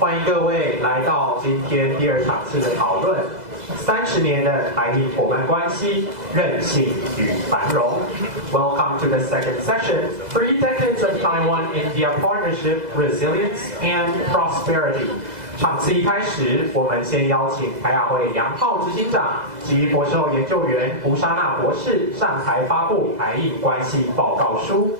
欢迎各位来到今天第二场次的讨论，30年的台印伙伴关系、韧性与繁荣。Welcome to the second session, 3 decades of Taiwan-India partnership, resilience and prosperity. 场次一开始，我们先邀请台亚会杨浩执行长及博士后研究员胡莎娜博士上台发布台印关系报告书。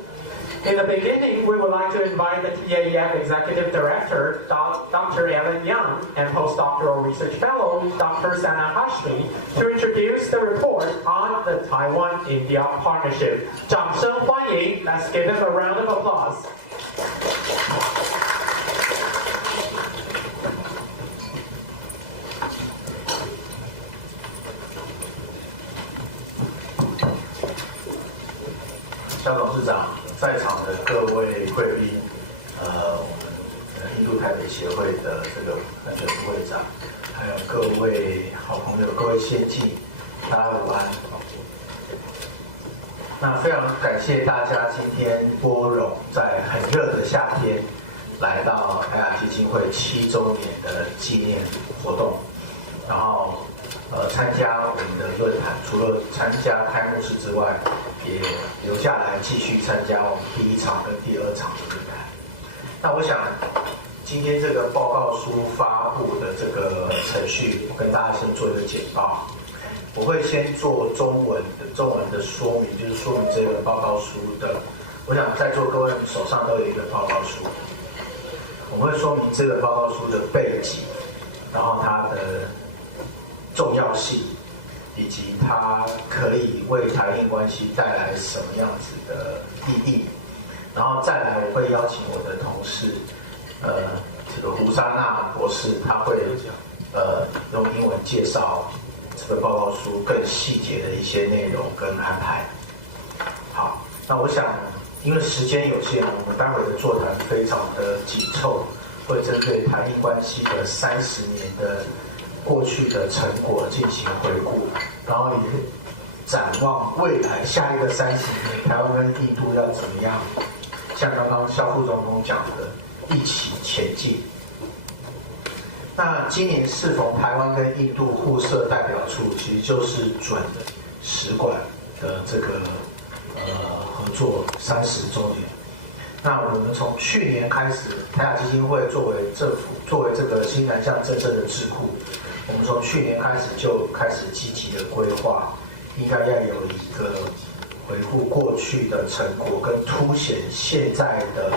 In the beginning, we would like to invite the TAEF Executive Director, Dr. Alan Young, and Postdoctoral Research Fellow, Dr. Sana Hashmi, to introduce the report on the Taiwan-India partnership. 掌声欢迎 Let's give them a round of applause. 肖董事长，在场的各位贵宾，我们印度台北协会的副会长，还有各位好朋友、各位先进，大家午安。那非常感谢大家今天拨冗在很热的夏天，来到台亚基金会7周年的纪念活动，然后参加我们的论坛，除了参加开幕式之外，也留下来继续参加我们第一场跟第二场的论坛。那我想，今天这个报告书发布的这个程序，我跟大家先做一个简报。我会先做中文的说明，就是说明这个报告书的。我想在座各位手上都有一个报告书，我们会说明这个报告书的背景，然后它的重要性，以及它可以为台印关系带来什么样子的意义。然后再来，我会邀请我的同事，这个胡莎娜博士，他会用英文介绍这个报告书更细节的一些内容跟安排。好，那我想，因为时间有限，我们待会的座谈非常的紧凑，会针对台印关系的30年的过去的成果进行回顾，然后也展望未来下一个30年，台湾跟印度要怎么样，像刚刚肖副总统讲的，一起前进。那今年适逢台湾跟印度互设代表处，其实就是准使馆的这个合作30周年。那我们从去年开始，台亚基金会作为政府，作为这个新南向政策的智库，我们从去年开始就开始积极的规划，应该要有一个回顾过去的成果，跟凸显现在的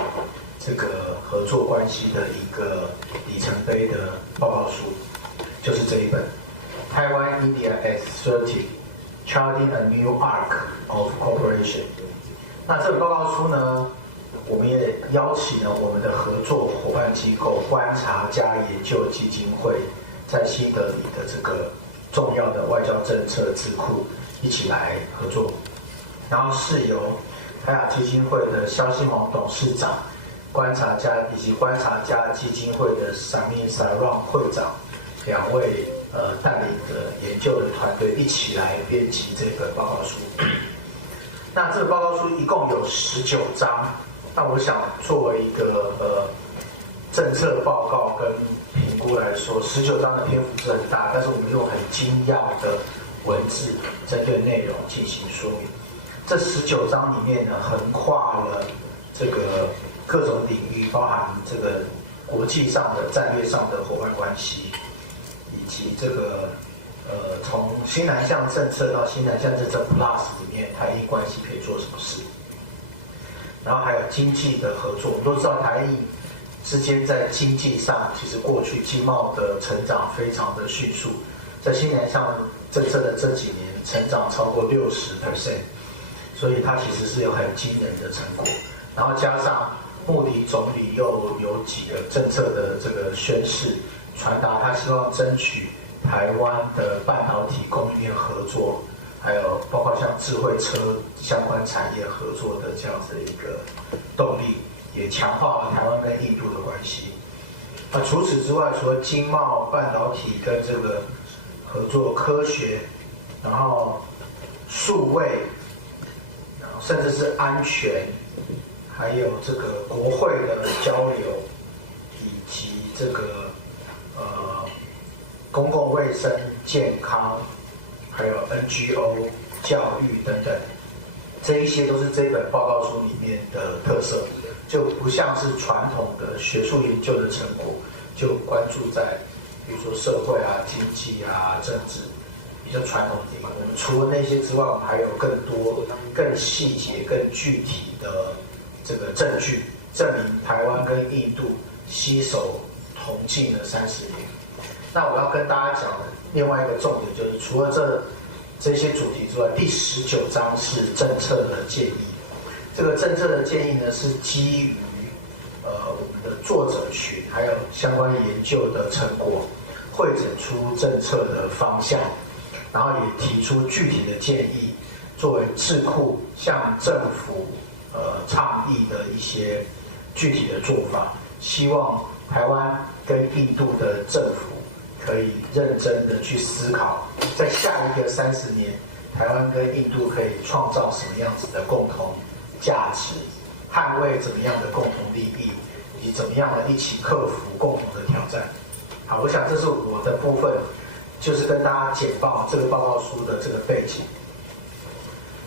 这个合作关系的一个里程碑的报告书，就是这一本《Taiwan-India at 30: Charting a New Arc of Cooperation》。那这本报告书呢，我们也邀请了我们的合作伙伴机构观察加研究基金会，在新德里的这个重要的外交政策智库一起来合作，然后是由台亚基金会的肖新宏董事长、观察家以及观察家基金会的Sami Sarwan会长2位带领的研究的团队一起来编辑这个报告书。那这个报告书一共有19章。那我想作为一个政策报告跟评估来说，19章的篇幅是很大，但是我们用很精要的文字针对内容进行说明。这19章里面呢，横跨了这个各种领域，包含这个国际上的战略上的伙伴关系，以及这个从新南向政策到新南向政策 Plus 里面，台印关系可以做什么事？然后还有经济的合作，我们都知道台印之间在经济上，其实过去经贸的成长非常的迅速，在新南向政策的这几年，成长超过60%，所以它其实是有很惊人的成果。然后加上莫迪总理又有几个政策的这个宣示，传达他希望争取台湾的半导体供应链合作，还有包括像智慧车相关产业合作的这样子的一个动力，也强化了台湾跟印度的关系。那除此之外，除了经贸、半导体跟这个合作、科学，然后数位，然后甚至是安全，还有这个国会的交流，以及这个公共卫生、健康，还有 NGO、教育等等，这一些都是这本报告书里面的特色，就不像是传统的学术研究的成果，就关注在比如说社会啊、经济啊、政治比较传统的地方。我们除了那些之外，我们还有更多、更细节、更具体的这个证据，证明台湾跟印度携手同进了30年。那我要跟大家讲的另外一个重点就是，除了这些主题之外，第19章是政策的建议。这个政策的建议呢，是基于我们的作者群还有相关研究的成果，汇整出政策的方向，然后也提出具体的建议，作为智库向政府倡议的一些具体的做法，希望台湾跟印度的政府可以认真的去思考，在下一个30年，台湾跟印度可以创造什么样子的共同价值，捍卫怎么样的共同利益，以及怎么样的一起克服共同的挑战。好，我想这是我的部分，就是跟大家简报这个报告书的这个背景。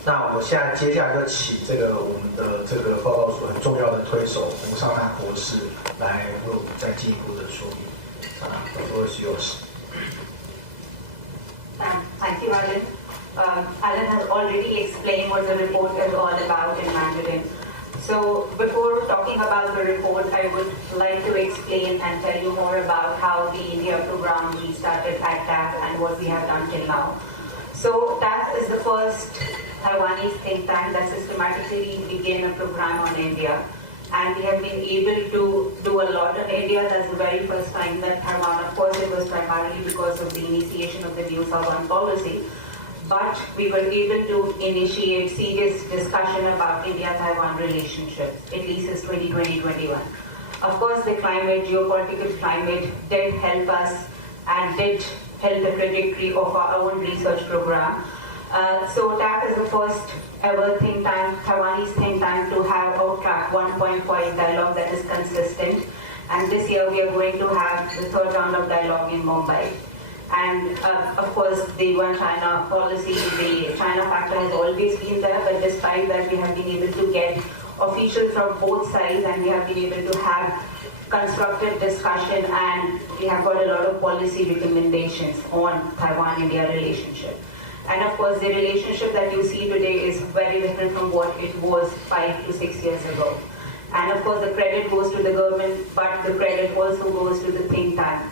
那我现在接下来就请这个我们的这个报告书很重要的推手吴尚南博士来为我们再进一步的说明。The floor is yours. Thank you, Alan. Alan has already explained what the report is all about in Mandarin. So before talking about the report, I would like to explain and tell you more about how the India program restarted at TAF and what we have done till now. So TAF is the first Taiwanese think tank that systematically began a program on India. And we have been able to do a lot on India. That's the very first time that Taiwan, of course, it was primarily because of the initiation of the new Southern policy. But we were able to initiate serious discussion about India-Taiwan relationship, at least since 2020-21. Of course, the climate, geopolitical climate did help us and did help the trajectory of our own research program. So TAF is the first ever think tank, Taiwanese think tank to have track 1.5 dialogue that is consistent. And this year we are going to have the third round of dialogue in Mumbai. And of course the One China policy, the China factor has always been there, but despite that we have been able to get officials from both sides and we have been able to have constructive discussion and we have got a lot of policy recommendations on Taiwan-India relationship. And of course, the relationship that you see today is very different from what it was 5 to 6 years ago. And of course, the credit goes to the government, but the credit also goes to the think tank.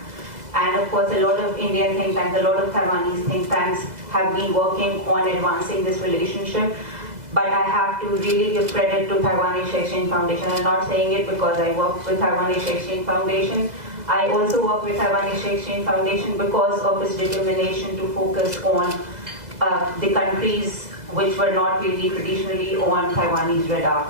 And of course, a lot of Indian think tanks, a lot of Taiwanese think tanks have been working on advancing this relationship. But I have to really give credit to Taiwan Asia Exchange Foundation. I'm not saying it because I work with Taiwan Asia Exchange Foundation. I also work with Taiwan Asia Exchange Foundation because of its determination to focus on the countries which were not really traditionally on Taiwanese radar.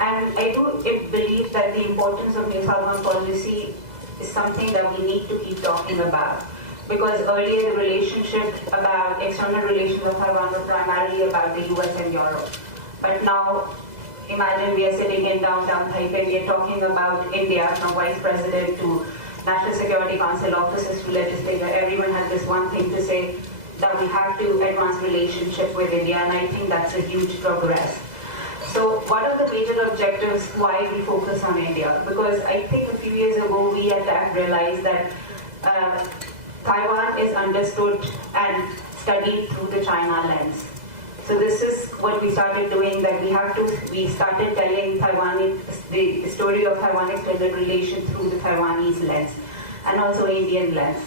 And I do believe that the importance of New Southern policy is something that we need to keep talking about. Because earlier the relationship about external relations of Taiwan was primarily about the US and Europe. But now, imagine we are sitting in downtown Taipei, we are talking about India, from Vice President to National Security Council officers to legislature. Everyone has this one thing to say, that we have to advance relationship with India, and I think that's a huge progress. So what are the major objectives why we focus on India? Because I think a few years ago we at TAF realized that Taiwan is understood and studied through the China lens. So this is what we started doing, that we started telling the story of Taiwan-extended relation through the Taiwanese lens and also Indian lens.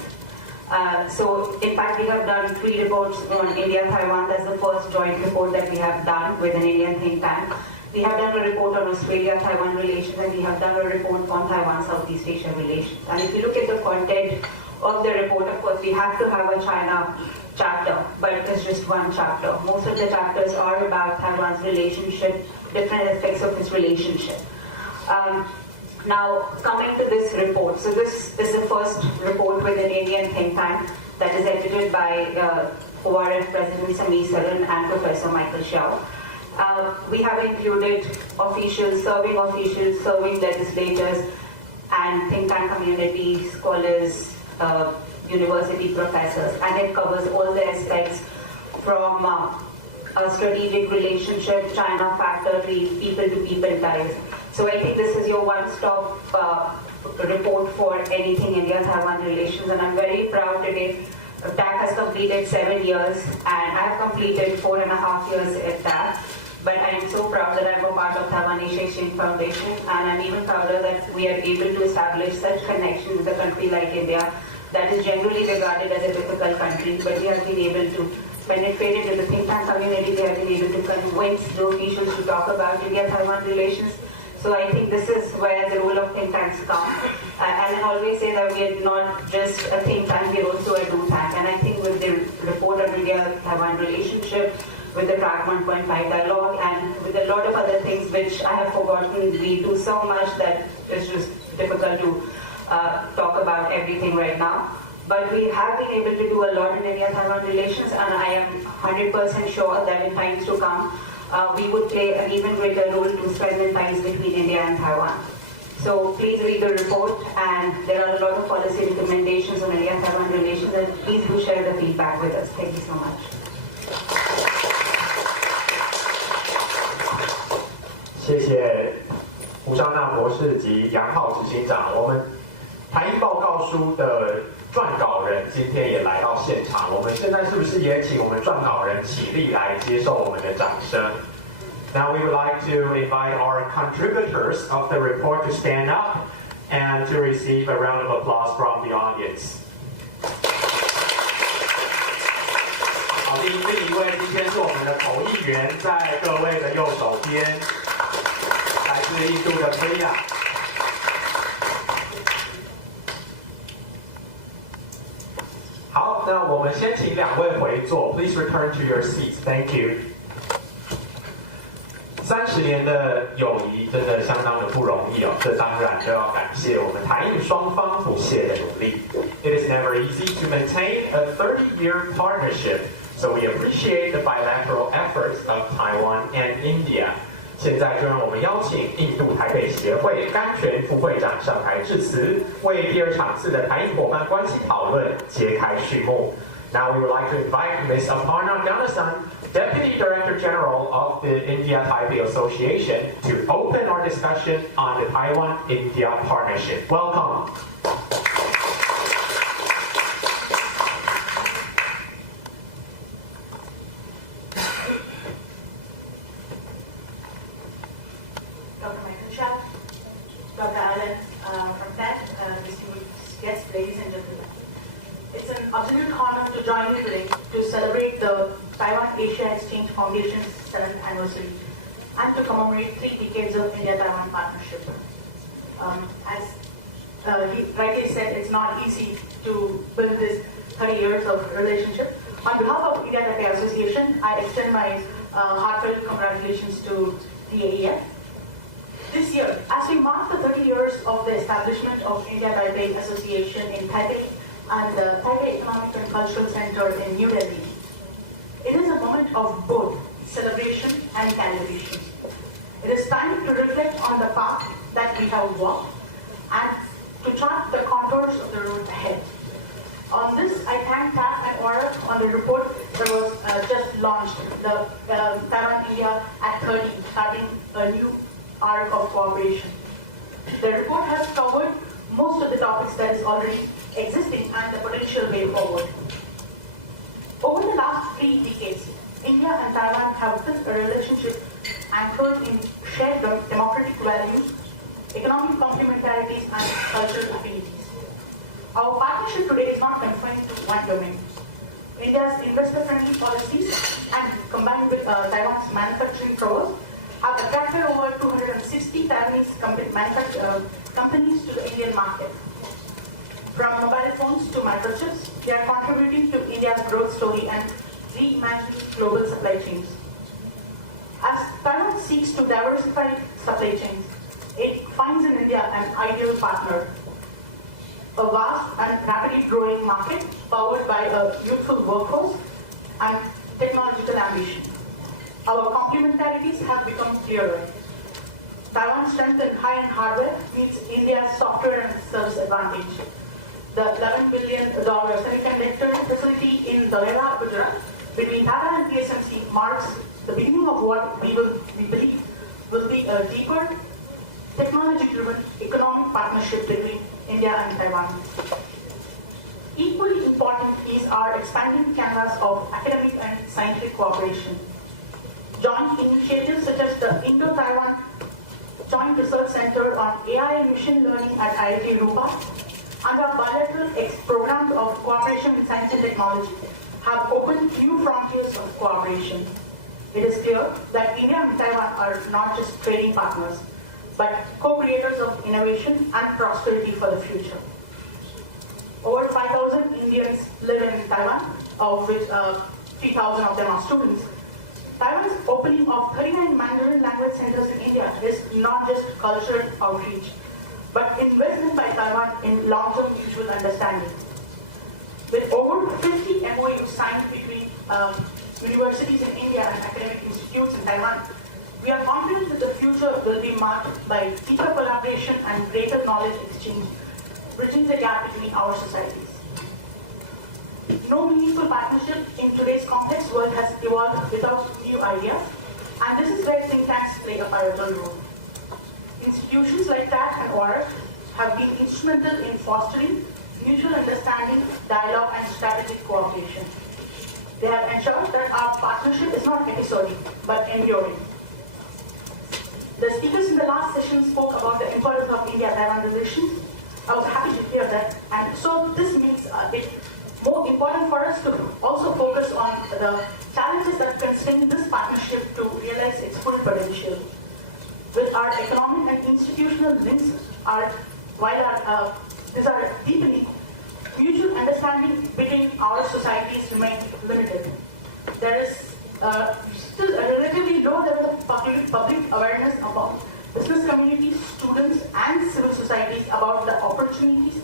So in fact, we have done 3 reports on India-Taiwan. That's the first joint report that we have done with an Indian think tank. We have done a report on Australia-Taiwan relations, and we have done a report on Taiwan-Southeast Asia relations. And if you look at the content of the report, of course, we have to have a China chapter, but it's just one chapter. Most of the chapters are about Taiwan's relationship, different aspects of its relationship. Now, coming to this report. So this is the first report with an Indian think tank that is edited by ORF President Sameer Saran and Professor Michael Xiao. We have included officials, serving legislators, and think tank community, scholars, university professors, and it covers all the aspects from a strategic relationship, China factor, to people-to-people ties. So I think this is your one-stop report for anything India-Taiwan relations, and I'm very proud today. TAC has completed 7 years, and I have completed 4.5 years at TAC. But I am so proud that I'm a part of Taiwan Asia Exchange Foundation, and I'm even prouder that we are able to establish such connections with a country like India that is generally regarded as a difficult country, but we have been able to penetrate into the think tank community. We have been able to convince the officials to talk about India-Taiwan relations. So I think this is where the role of think tanks come. And I always say that we are not just a think tank, we are also a do tank. And I think with the report on India-Taiwan relationship, with the Track 1.5 dialogue, and with a lot of other things which I have forgotten, we do so much that it's just difficult to talk about everything right now. But we have been able to do a lot in India-Taiwan relations, and I am 100% sure that in times to come, we would play an even greater role to strengthen ties between India and Taiwan. So please read the report, and there are a lot of policy recommendations on India-Taiwan relations, and please do share the feedback with us. Thank you so much. 谢谢吴尚娜博士及杨浩执行长。我们台艺报告书的撰稿人今天也来到现场，我们现在是不是也请我们撰稿人起立来接受我们的掌声 ？Now we would like to invite our contributors of the report to stand up and to receive a round of applause from the audience. 好，第一位今天是我们的口译员，在各位的右手边。 来自印度的佩亚。好，那我们先请2位回座。Please return to your seats. Thank you. 30年的友谊真的相当的不容易哦，这当然就要感谢我们台印双方不懈的努力。It is never easy to maintain a 30-year partnership, so we appreciate the bilateral efforts of Taiwan and India. 现在就让我们邀请印度台北协会甘泉副会长上台致辞，为第2场次的台印伙伴关系讨论揭开序幕。Now we would like to invite Ms. Aparna Ganasan, Deputy Director General of the India Taipei Association, to open our discussion on the Taiwan-India partnership. Welcome. Dr. Alan from TAC, distinguished guests, ladies and gentlemen. It's an absolute honor to join you today to celebrate the Taiwan Asia Exchange Foundation's 7th anniversary and to commemorate 3 decades of India-Taiwan partnership. As he rightly said, it's not easy to build this 30 years of relationship. On behalf of India Taipei Association, I extend my heartfelt congratulations to the AEF. This year, as we mark the 30 years of the establishment of India Taipei Association in Taipei and the Taipei Economic and Cultural Center in New Delhi, it is a moment of both celebration and calibration. It is time to reflect on the path that we have walked and to chart the contours of the road ahead. On this, I thank TAC and ORF on the report that was just launched, the Taiwan-India at 30, starting a new arc of cooperation. The report has covered most of the topics that is already existing and the potential way forward. Over the last 3 decades, India and Taiwan have built a relationship anchored in shared democratic values, economic complementarities, and cultural affinities. Our partnership today is not confined to one domain. India's investor-friendly policies and combined with Taiwan's manufacturing prowess have attracted over 260 Taiwanese companies to the Indian market. From mobile phones to microchips, they are contributing to India's growth story and reimagining global supply chains. As Taiwan seeks to diversify supply chains, it finds in India an ideal partner. A vast and rapidly growing market powered by a youthful workforce and technological ambition. Our complementarities have become clearer. Taiwan's strength in high-end hardware meets India's software and service advantage. The $11 billion semiconductor facility in Dharwad, Gujarat, between Tata and TSMC marks the beginning of what we believe will be a deeper, technology-driven economic partnership between India and Taiwan. Equally important is our expanding canvas of academic and scientific cooperation. Joint initiatives such as the Indo-Taiwan Joint Research Center on AI and Machine Learning at IIT Rupa and our bilateral programs of cooperation in science and technology have opened new frontiers of cooperation. It is clear that India and Taiwan are not just trading partners, but co-creators of innovation and prosperity for the future. Over 5,000 Indians live in Taiwan, of which 3,000 of them are students. Taiwan's opening of 39 Mandarin language centers in India is not just cultural outreach, but investment by Taiwan in long-term mutual understanding. With over 50 MOUs signed between universities in India and academic institutes in Taiwan, we are confident that the future will be marked by deeper collaboration and greater knowledge exchange, bridging the gap between our societies. No meaningful partnership in today's complex world has evolved without new ideas, and this is where think tanks play a pivotal role. Institutions like TAT and ORF have been instrumental in fostering mutual understanding, dialogue, and strategic cooperation. They have ensured that our partnership is not episodic, but enduring. The speakers in the last session spoke about the importance of India-Taiwan relations. I was happy to hear that, and so this makes it more important for us to also focus on the challenges that constrain this partnership to realize its full potential. With our economic and institutional links, while these are deepening, mutual understanding between our societies remain limited. There is still a relatively low level of public awareness about business communities, students, and civil societies about the opportunities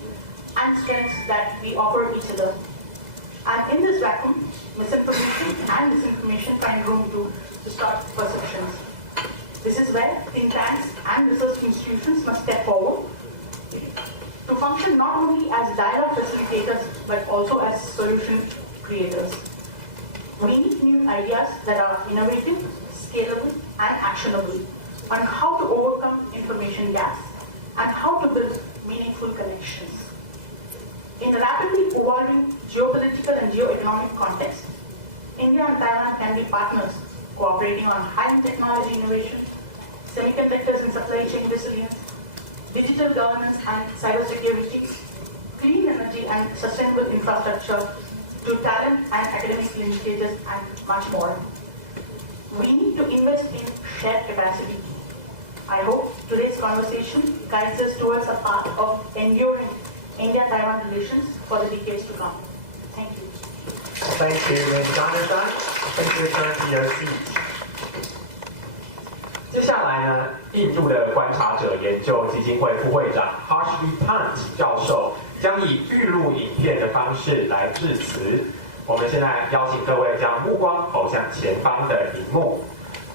and strengths that we offer each other. And in this vacuum, misinformation and disinformation find room to distort perceptions. This is where think tanks and research institutions must step forward to function not only as dialogue facilitators but also as solution creators. We need new ideas that are innovative, scalable, and actionable on how to overcome information gaps and how to build meaningful connections. In a rapidly evolving geopolitical and geoeconomic context, India and Taiwan can be partners cooperating on high-end technology innovation, semiconductors and supply chain resilience, digital governance and cybersecurity, clean energy and sustainable infrastructure, to talent and academic linkages, and much more. We need to invest in shared capacity. I hope today's conversation guides us towards a path of enduring India-Taiwan relations for the decades to come. Thank you. Thank you, Ms. Jonathan. Thank you, return to your seat. 接下来呢，印度的观察者研究基金会副会长 Pant 教授将以预录影片的方式来致辞。我们现在邀请各位将目光投向前方的荧幕。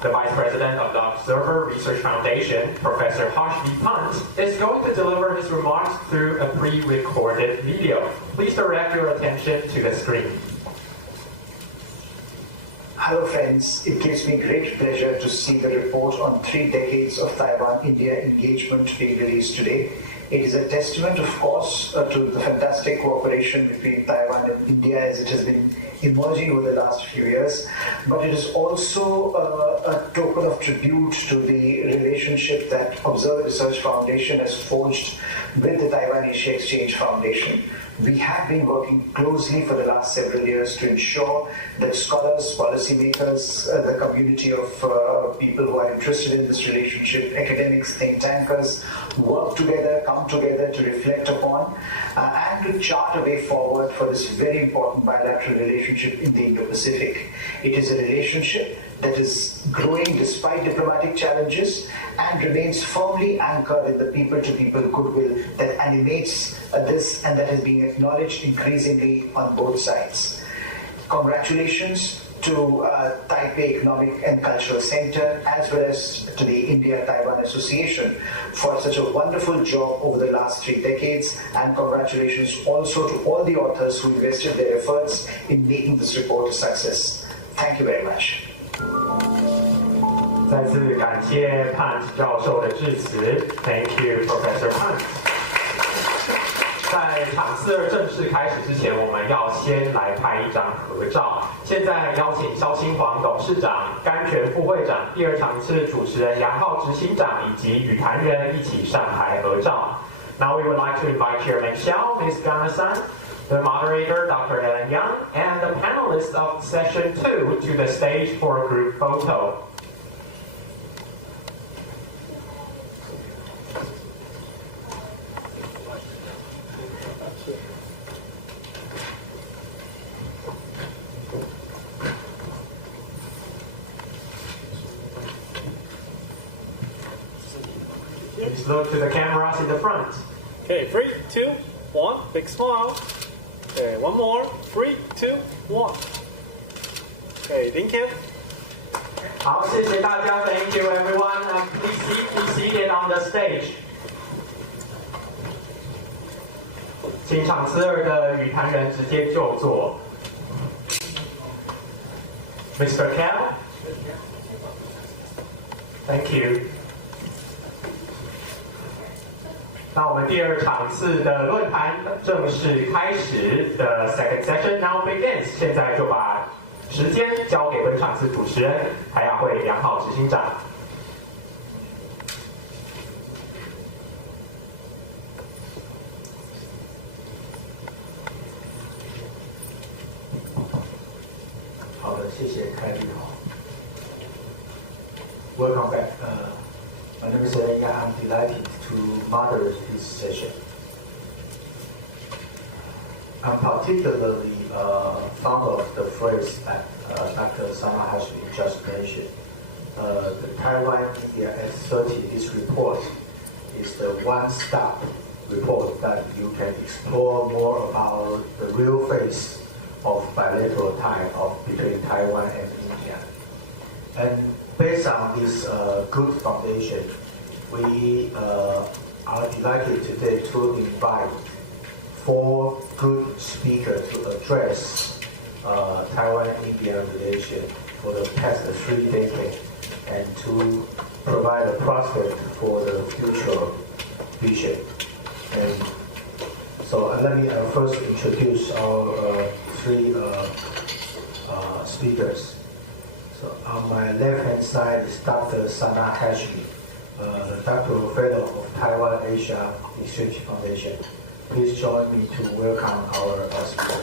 The Vice President of the Observer Research Foundation, Professor Pant, is going to deliver his remarks through a pre-recorded video. Please direct your attention to the screen. Hello friends, it gives me great pleasure to see the report on 3 decades of Taiwan-India engagement being released today. It is a testament, of course, to the fantastic cooperation between Taiwan and India as it has been emerging over the last few years, but it is also a token of tribute to the relationship that Observer Research Foundation has forged with the Taiwan Asia Exchange Foundation. We have been working closely for the last several years to ensure that scholars, policymakers, the community of people who are interested in this relationship, academics, think tankers, work together, come together to reflect upon and to chart a way forward for this very important bilateral relationship in the Indo-Pacific. It is a relationship that is growing despite diplomatic challenges and remains firmly anchored in the people-to-people goodwill that animates this and that is being acknowledged increasingly on both sides. Congratulations to Taipei Economic and Cultural Center as well as to the India-Taiwan Association for such a wonderful job over the last 3 decades, and congratulations also to all the authors who invested their efforts in making this report a success. Thank you very much. 再次感谢 Hunt 教授的致辞 ，Thank you, Professor Hunt。在场次2正式开始之前，我们要先来拍一张合照。现在邀请萧新煌董事长、甘泉副会长、第2场次主持人杨浩执行长以及语坛人一起上台合照。Now we would like to invite Chairman Xiao, Ms. Gana-san, the moderator, Dr. Ellen Yang, and the panelists of session 2 to the stage for a group photo. Please look to the cameras in the front. Okay, 3, 2, 1, big smile. Okay, one more. 3, 2, 1. Okay, Lincoln. 好，谢谢大家 ，Thank you everyone. Please seated on the stage. 请场次2的语坛人直接就座。Mr. Kel. Thank you. 那我们第2场次的论坛正式开始的 second session now begins。现在就把时间交给本场次主持人台亚会杨浩执行长。好的，谢谢开律好。Welcome back. My name is Ellen Yang. I'm delighted to moderate this session. I'm particularly fond of the phrase that Dr. Sana Hashmi just mentioned. The Taiwan-India X30, this report, is the one-stop report that you can explore more about the real face of bilateral tie between Taiwan and India. And based on this good foundation, we are delighted today to invite 4 good speakers to address Taiwan-India relation for the past 3 decades and to provide a prospect for the future vision. And so let me first introduce our 3 speakers. So on my left-hand side is Dr. Sana Hashmi, the doctoral fellow of Taiwan Asia Exchange Foundation. Please join me to welcome our speaker.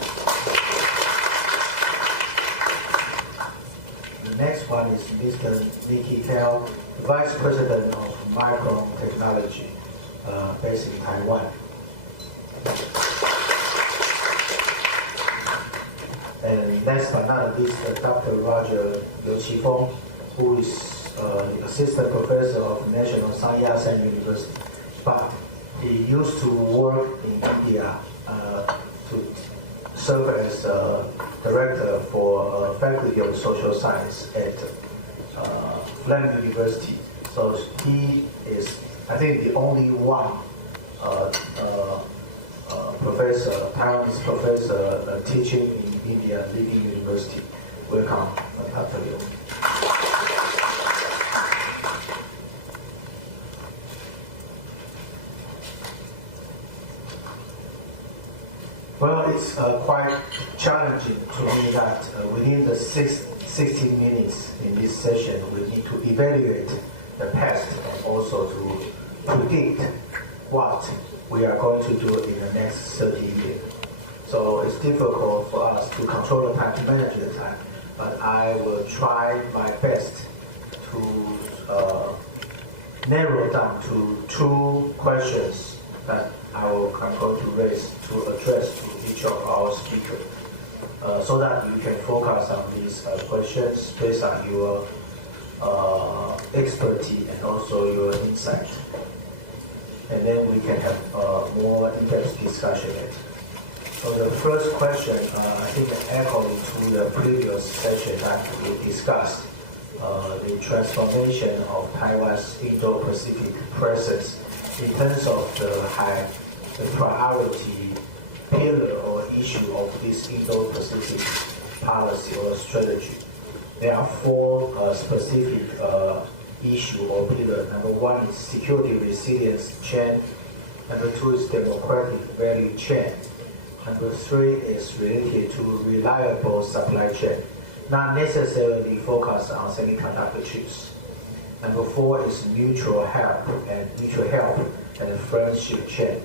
The next one is Mr. Nicky Kao, Vice President of Micron Technology, based in Taiwan. And last but not least, Dr. Roger Liu Qifeng, who is the Assistant Professor of National Sun Yat-sen University. But he used to work in India to serve as Director for Faculty of Social Science at Flem University. So he is, I think, the only one professor, Taiwanese professor teaching in India, leading university. Welcome, Dr. Liu. Well, it's quite challenging to me that within the 60 minutes in this session, we need to evaluate the past and also to predict what we are going to do in the next 30 years. So it's difficult for us to control the time, to manage the time, but I will try my best to narrow down to 2 questions that I'm going to raise to address to each of our speakers, so that you can focus on these questions based on your expertise and also your insight. And then we can have more in-depth discussion. So the first question, I think echoing to the previous session that we discussed, the transformation of Taiwan's Indo-Pacific presence in terms of the priority pillar or issue of this Indo-Pacific policy or strategy. There are 4 specific issues or pillars. Number 1 is security resilience chain. Number 2 is democratic value chain. Number 3 is related to reliable supply chain, not necessarily focused on semiconductor chips. Number 4 is mutual help and friendship chain.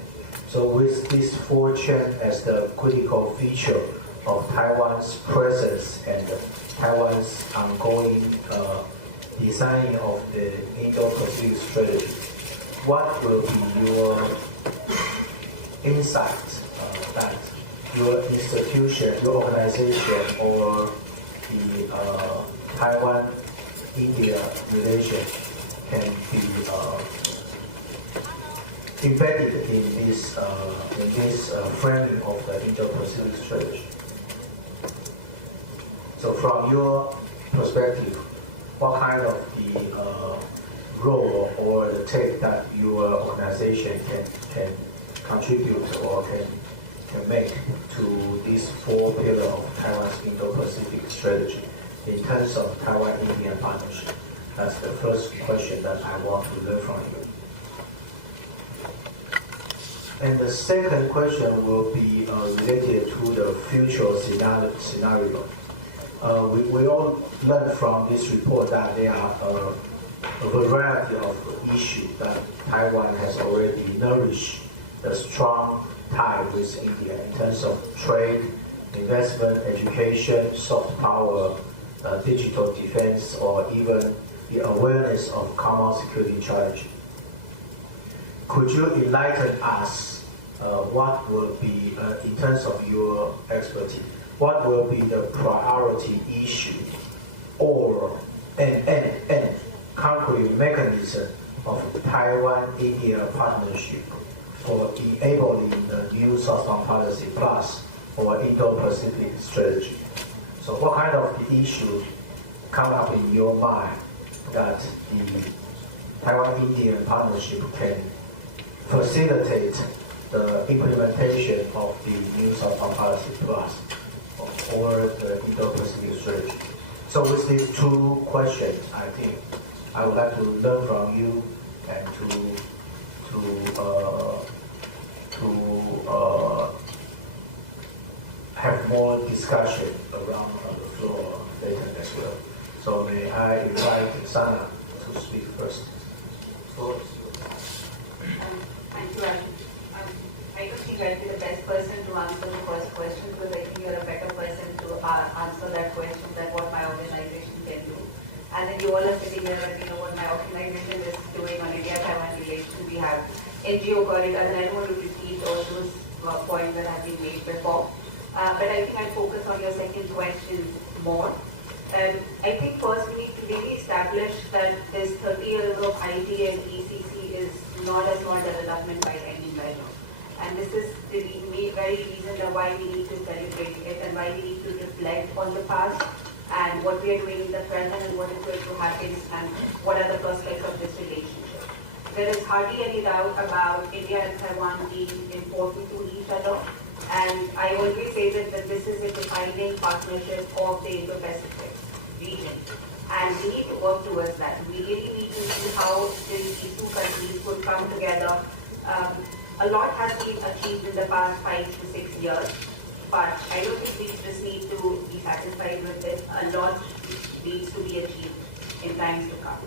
So with these 4 chains as the critical feature of Taiwan's presence and Taiwan's ongoing design of the Indo-Pacific strategy, what will be your insight that your institution, your organization, or the Taiwan-India relation can be embedded in this framing of the Indo-Pacific strategy? So from your perspective, what kind of the role or the take that your organization can contribute or can make to these 4 pillars of Taiwan's Indo-Pacific strategy in terms of Taiwan-India partnership? That's the first question that I want to learn from you. And the second question will be related to the future scenario. We all learned from this report that there are a variety of issues that Taiwan has already nourished a strong tie with India in terms of trade, investment, education, soft power, digital defense, or even the awareness of common security challenges. Could you enlighten us what will be, in terms of your expertise, what will be the priority issue or and concrete mechanism of Taiwan-India partnership for enabling the new southbound policy plus or Indo-Pacific strategy? So what kind of issue come up in your mind that the Taiwan-Indian partnership can facilitate the implementation of the new southbound policy plus or the Indo-Pacific strategy? So with these 2 questions, I think I would like to learn from you and to have more discussion around the floor later as well. So may I invite Sana to speak first. Thank you, Alan. I don't think I'll be the best person to answer the first question because I think you're a better person to answer that question than what my organization can do. And then you all are sitting there and you know what my organization is doing on India-Taiwan relations. We have NGO corridors, and I don't want to repeat all those points that have been made before. But I think I'll focus on your second question more. I think first we need to really establish that this 30 years of IT and ECC is not a small development by any measure. And this is the very reason why we need to celebrate it and why we need to reflect on the past and what we are doing in the present and what is going to happen and what are the prospects of this relationship. There is hardly any doubt about India and Taiwan being important to each other, And I always say that this is a defining partnership of the Indo-Pacific region. And we need to work towards that. We really need to see how these two countries could come together. A lot has been achieved in the past 5 to 6 years, but I don't think we just need to be satisfied with it. A lot needs to be achieved in times to come.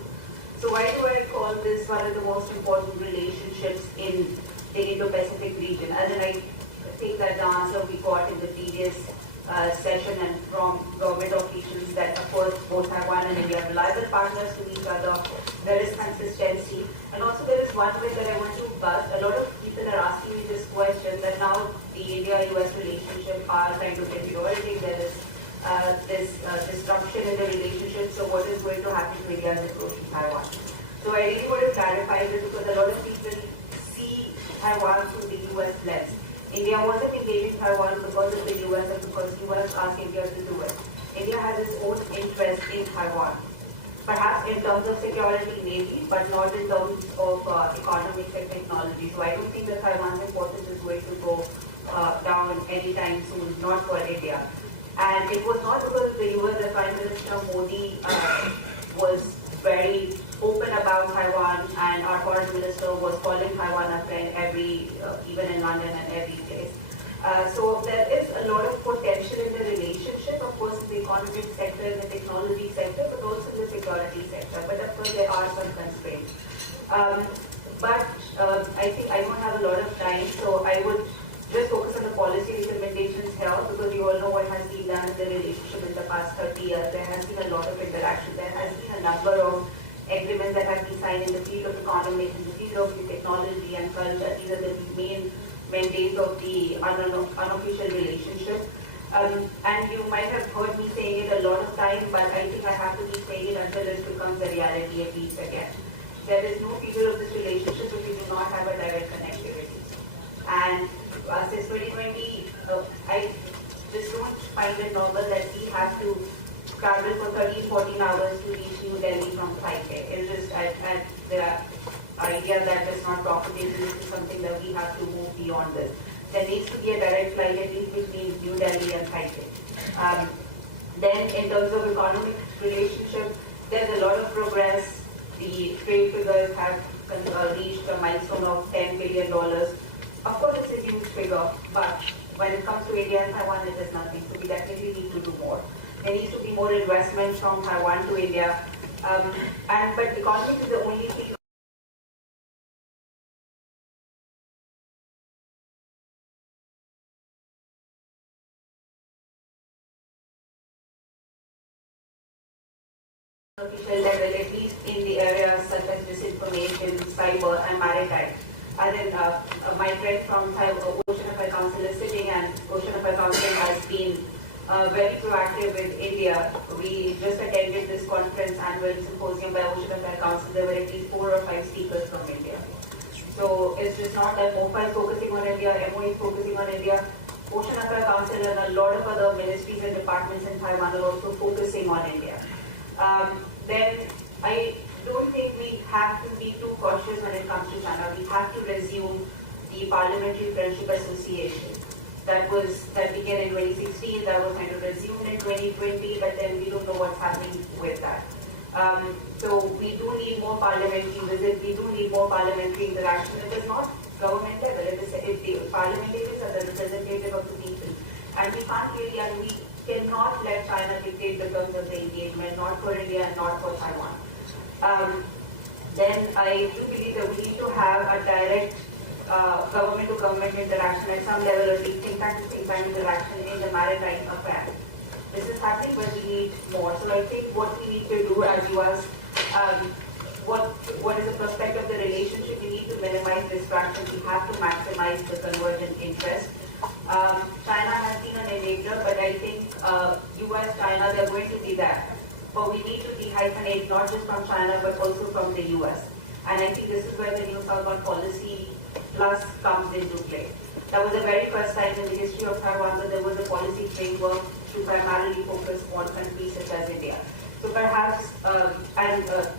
So why do I call this one of the most important relationships in the Indo-Pacific region? As in, I take that the answer we got in the previous session and from government officials that, of course, both Taiwan and India are reliable partners to each other. There is consistency. And also there is one way that I want to buzz. A lot of people are asking me this question that now the India-US relationship are trying to get deteriorating. There is this disruption in the relationship. So what is going to happen to India's approach to Taiwan? So I really want to clarify this because a lot of people see Taiwan through the US lens. India wasn't engaging Taiwan because of the US and because US asked India to do it. India has its own interest in Taiwan. Perhaps in terms of security, maybe, but not in terms of economics and technology. So I don't think that Taiwan's importance is going to go down anytime soon, not for India. And it was not because the US, the Prime Minister Modi was very open about Taiwan, and our foreign minister was calling Taiwan a friend even in London and every place. So there is a lot of potential in the relationship, of course, in the economic sector, in the technology sector, but also in the security sector. But of course, there are some constraints. But I think I don't have a lot of time, so I would just focus on the policy implementations here, because you all know what has been done in the relationship in the past 30 years. There has been a lot of interaction. There has been a number of agreements that have been signed in the field of economics, in the field of the technology and culture. These are the main mandates of the unofficial relationship. And you might have heard me saying it a lot of time, but I think I have to be saying it until it becomes a reality at least again. There is no feature of this relationship if we do not have a direct connectivity. And since 2020, I just don't find it normal that we have to travel for 13-14 hours to reach New Delhi from Taipei. It's just the idea that it's not profitable. This is something that we have to move beyond this. There needs to be a direct flight at least between New Delhi and Taipei. Then in terms of economic relationship, there's a lot of progress. The trade figures have reached a milestone of $10 billion. Of course, it's a huge figure, but when it comes to India and Taiwan, it is nothing. So we definitely need to do more. There needs to be more investment from Taiwan to India. But economics is the only thing. Official level, at least in the areas such as disinformation, cyber, and maritime. And then my friend from Ocean Affairs Council is sitting, and Ocean Affairs Council has been very proactive with India. We just attended this conference, annual symposium by Ocean Affairs Council. There were at least 4 or 5 speakers from India. So it's just not that MOFA is focusing on India, MO is focusing on India. Ocean Affairs Council and a lot of other ministries and departments in Taiwan are also focusing on India. Then I don't think we have to be too cautious when it comes to China. We have to resume the Parliamentary Friendship Association that began in 2016, that was kind of resumed in 2020, but then we don't know what's happening with that. So we do need more parliamentary visits, we do need more parliamentary interaction. It is not government level, it is the parliamentarians are the representative of the people. And we can't really, and we cannot let China dictate the terms of the engagement, not for India and not for Taiwan. Then I do believe that we need to have a direct government-to-government interaction at some level, or think tank-to-think-tank interaction in the maritime affair. This is happening, but we need more. So I think what we need to do as you ask, what is the prospect of the relationship? We need to minimize distraction. We have to maximize the convergent interest. China has been an enabler, but I think US, China, they're going to be there. But we need to dehyphenate not just from China, but also from the US. And I think this is where the New Southbound Policy Plus comes into play. That was the very first time in the history of Taiwan that there was a policy framework to primarily focus on countries such as India. So perhaps,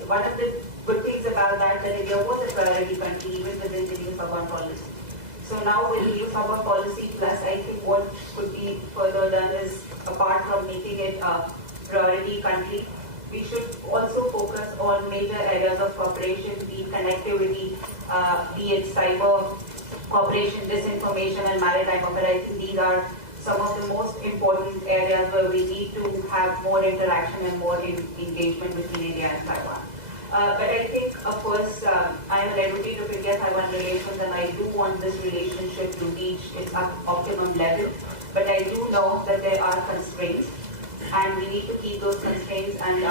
one of the good things about that India was a priority country even within the New Southbound Policy. So now with the new summer policy plus, I think what could be further done is, apart from making it a priority country, we should also focus on major areas of cooperation, be it connectivity, be it cyber cooperation, disinformation and maritime. But I think these are some of the most important areas where we need to have more interaction and more engagement between India and Taiwan. But I think, of course, I am an advocate of India-Taiwan relations, and I do want this relationship to reach its optimum level. But I do know that there are constraints, and we need to keep those constraints and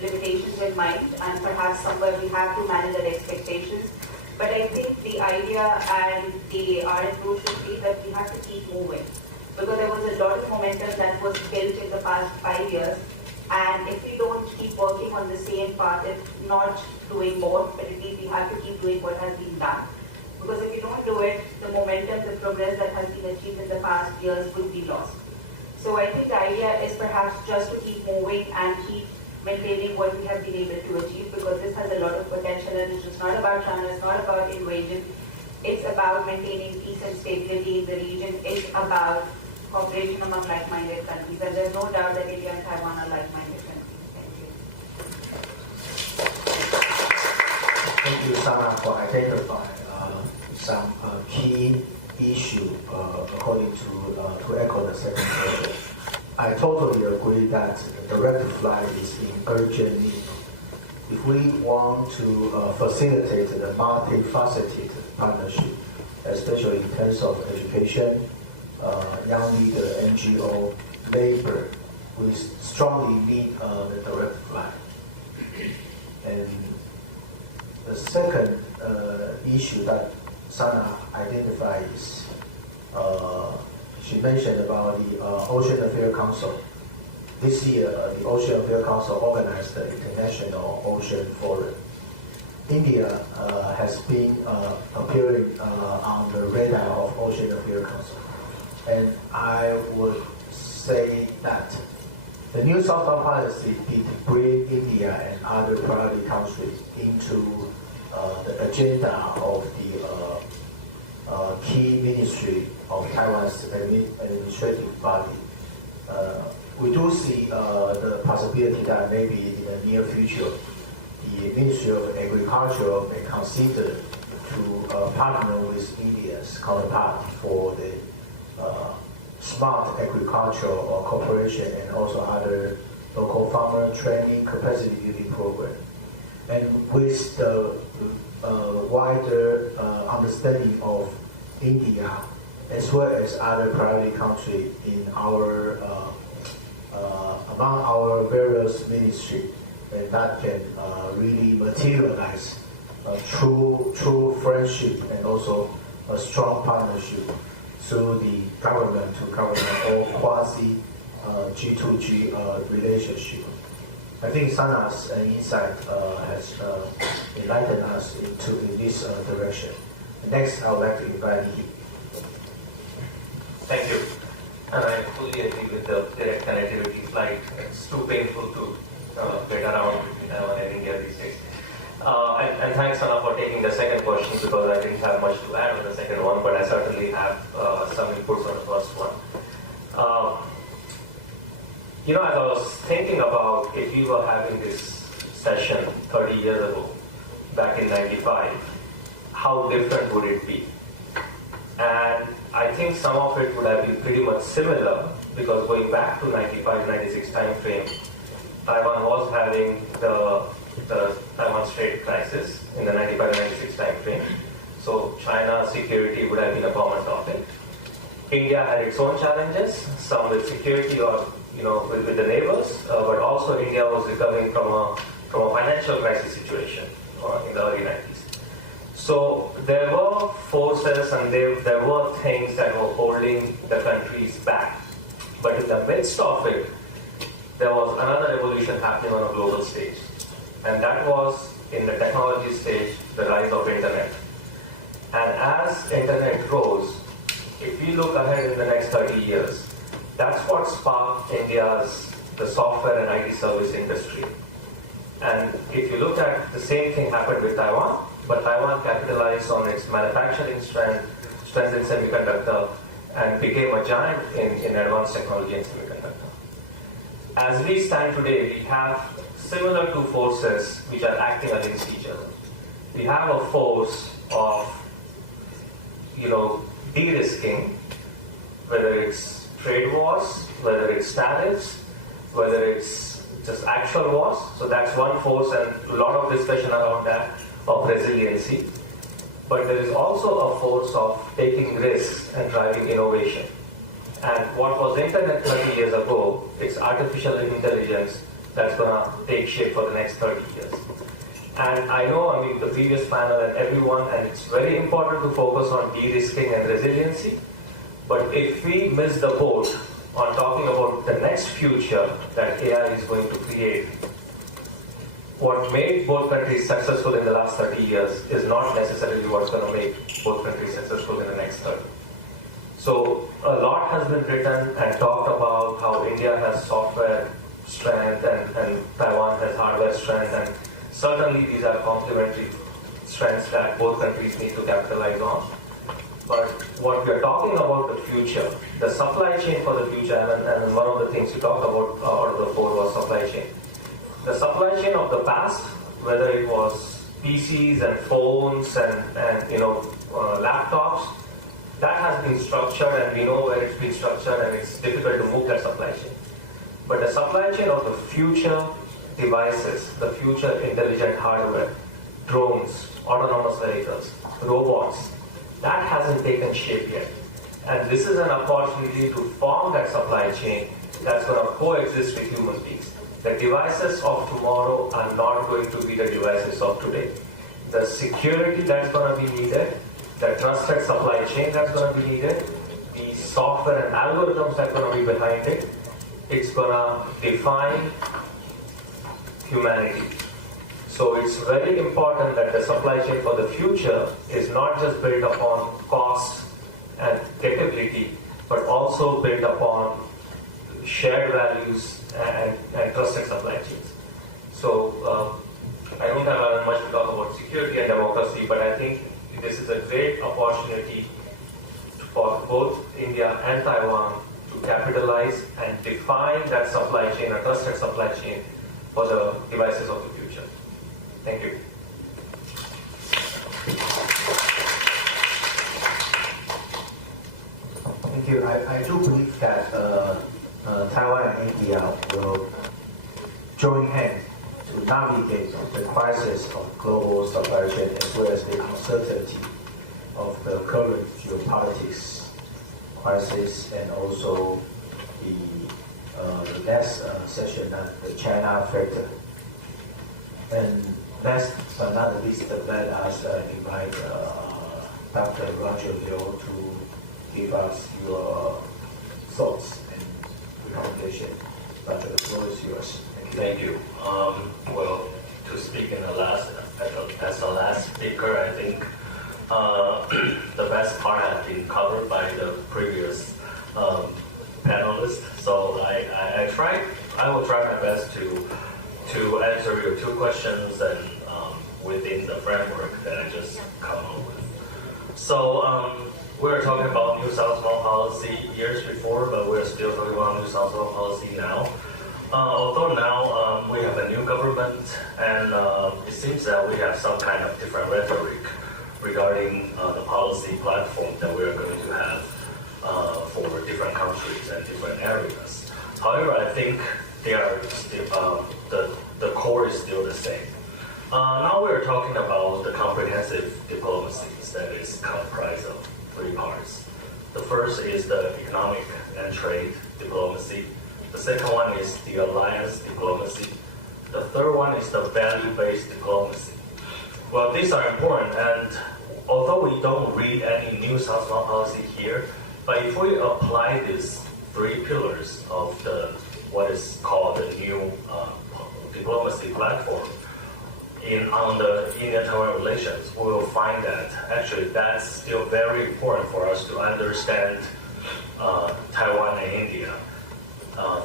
limitations in mind, and perhaps somewhere we have to manage our expectations. But I think the idea and our approach should be that we have to keep moving, because there was a lot of momentum that was built in the past 5 years. And if we don't keep working on the same path, if not doing more, but at least we have to keep doing what has been done. Because if we don't do it, the momentum, the progress that has been achieved in the past years will be lost. So I think the idea is perhaps just to keep moving and keep maintaining what we have been able to achieve, because this has a lot of potential, and it's just not about China, it's not about invasion. It's about maintaining peace and stability in the region. It's about cooperation among like-minded countries, and there's no doubt that India and Taiwan are like-minded countries. Thank you. Thank you, Sana, for identifying some key issue according to echo the second question. I totally agree that direct flight is in urgent need. If we want to facilitate the multifaceted partnership, especially in terms of education, young leader, NGO, labor, we strongly need the direct flight. And the second issue that Sana identified is, she mentioned about the Ocean Affairs Council. This year, the Ocean Affairs Council organized the International Ocean Forum. India has been appearing on the radar of Ocean Affairs Council. And I would say that the new Southern policy did bring India and other priority countries into the agenda of the key ministry of Taiwan's administrative body. We do see the possibility that maybe in the near future, the Ministry of Agriculture may consider to partner with India's counterpart for the smart agriculture or cooperation, and also other local farmer training capacity building program. And with the wider understanding of India as well as other priority countries in our among our various ministries, and that can really materialize a true friendship and also a strong partnership through the government to government or quasi G2G relationship. I think Sana's insight has enlightened us in this direction. Next, I would like to invite Yi. Thank you. And I fully agree with the direct connectivity flight. It's too painful to get around between Taiwan and India these days. And thanks, Sana, for taking the second question, because I didn't have much to add on the second one, but I certainly have some inputs on the first one. As I was thinking about if we were having this session 30 years ago, back in 95, how different would it be? And I think some of it would have been pretty much similar, because going back to 95, 96 time frame, Taiwan was having the Taiwan Strait crisis in the 95-96 time frame. So China security would have been a common topic. India had its own challenges, some with security or with the neighbors, but also India was recovering from a financial crisis situation in the early 90s. So there were forces and there were things that were holding the countries back. But in the midst of it, there was another revolution happening on a global stage. And that was, in the technology stage, the rise of internet. And as internet rose, if we look ahead in the next 30 years, that's what sparked the software and IT service industry. And if you look at the same thing happened with Taiwan, but Taiwan capitalized on its manufacturing strength, strength in semiconductor and became a giant in advanced technology and semiconductor. As we stand today, we have similar two forces which are acting against each other. We have a force of, de-risking, whether it's trade wars, whether it's tariffs, whether it's just actual wars. So that's one force, and a lot of discussion around that, of resiliency. But there is also a force of taking risks and driving innovation. And what was the internet 30 years ago, it's artificial intelligence that's going to take shape for the next 30 years. And I know, the previous panel and everyone, and it's very important to focus on de-risking and resiliency. But if we miss the boat on talking about the next future that AI is going to create, what made both countries successful in the last 30 years is not necessarily what's going to make both countries successful in the next 30. So a lot has been written and talked about how India has software strength and Taiwan has hardware strength, and certainly these are complementary strengths that both countries need to capitalize on. But what we are talking about the future, the supply chain for the future, and one of the things you talked about out of the four was supply chain. The supply chain of the past, whether it was PCs and phones and laptops, that has been structured, and we know where it's been structured, and it's difficult to move that supply chain. But the supply chain of the future devices, the future intelligent hardware, drones, autonomous vehicles, robots, that hasn't taken shape yet. And this is an opportunity to form that supply chain that's going to coexist with human beings. The devices of tomorrow are not going to be the devices of today. The security that's going to be needed, the trusted supply chain that's going to be needed, the software and algorithms that are going to be behind it, it's going to define humanity. So it's very important that the supply chain for the future is not just built upon cost and capability, but also built upon shared values and trusted supply chains. So I don't have much to talk about security and democracy, but I think this is a great opportunity for both India and Taiwan to capitalize and define that supply chain, a trusted supply chain for the devices of the future. Thank you. Thank you. I do believe that Taiwan and India will join hands to navigate the crisis of global supply chain as well as the uncertainty of the current geopolitics crisis, and also the last session on the China factor. And last but not least, let us invite Dr. Roger Liu to give us your thoughts and recommendation. Roger, the floor is yours. Thank you. Well, to speak in as the last speaker, I think the best part has been covered by the previous panelists. So I will try my best to answer your two questions and within the framework that I just come up with. So we were talking about New South Wales policy years before, but we're still talking about New South Wales policy now. Although now we have a new government, and it seems that we have some kind of different rhetoric regarding the policy platform that we are going to have for different countries and different areas. However, I think they are still, the core is still the same. Now we're talking about the comprehensive diplomacy that is comprised of three parts. The first is the economic and trade diplomacy. The second one is the alliance diplomacy. The third one is the value-based diplomacy. Well, these are important, and although we don't read any New South Wales policy here, but if we apply these three pillars of what is called the new diplomacy platform on the India-Taiwan relations, we will find that actually that's still very important for us to understand Taiwan and India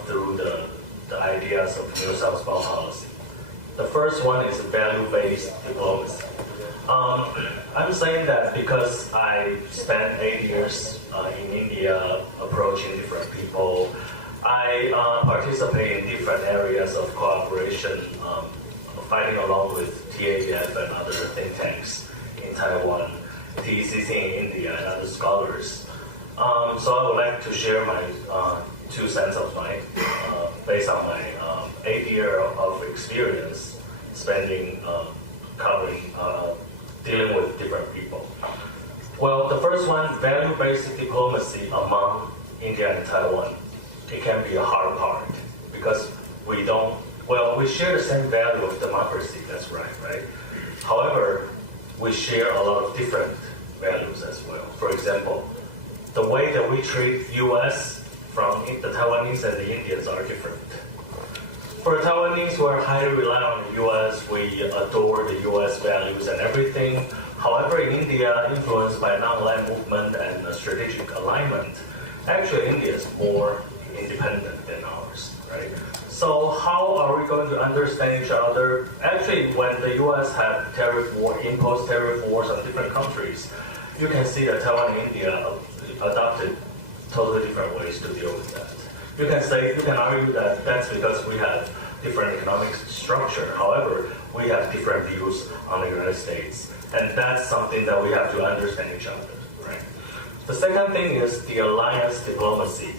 through the ideas of New South Wales policy. The first one is value-based diplomacy. I'm saying that because I spent 8 years in India approaching different people. I participate in different areas of cooperation, fighting along with TAF and other think tanks in Taiwan, TECC in India, and other scholars. So I would like to share my 2 cents of mine based on my 8 years of experience spending covering dealing with different people. Well, the first one, value-based diplomacy among India and Taiwan. It can be a hard part because we share the same value of democracy, that's right? However, we share a lot of different values as well. For example, the way that we treat U.S. from the Taiwanese and the Indians are different. For Taiwanese, we're highly reliant on the U.S. We adore the U.S. values and everything. However, in India, influenced by non-aligned movement and strategic alignment, actually India is more independent than ours, right? So how are we going to understand each other? Actually, when the U.S. had imposed tariff wars on different countries, you can see that Taiwan and India adopted totally different ways to deal with that. You can argue that that's because we have different economic structure. However, we have different views on the United States, and that's something that we have to understand each other, right? The second thing is the alliance diplomacy.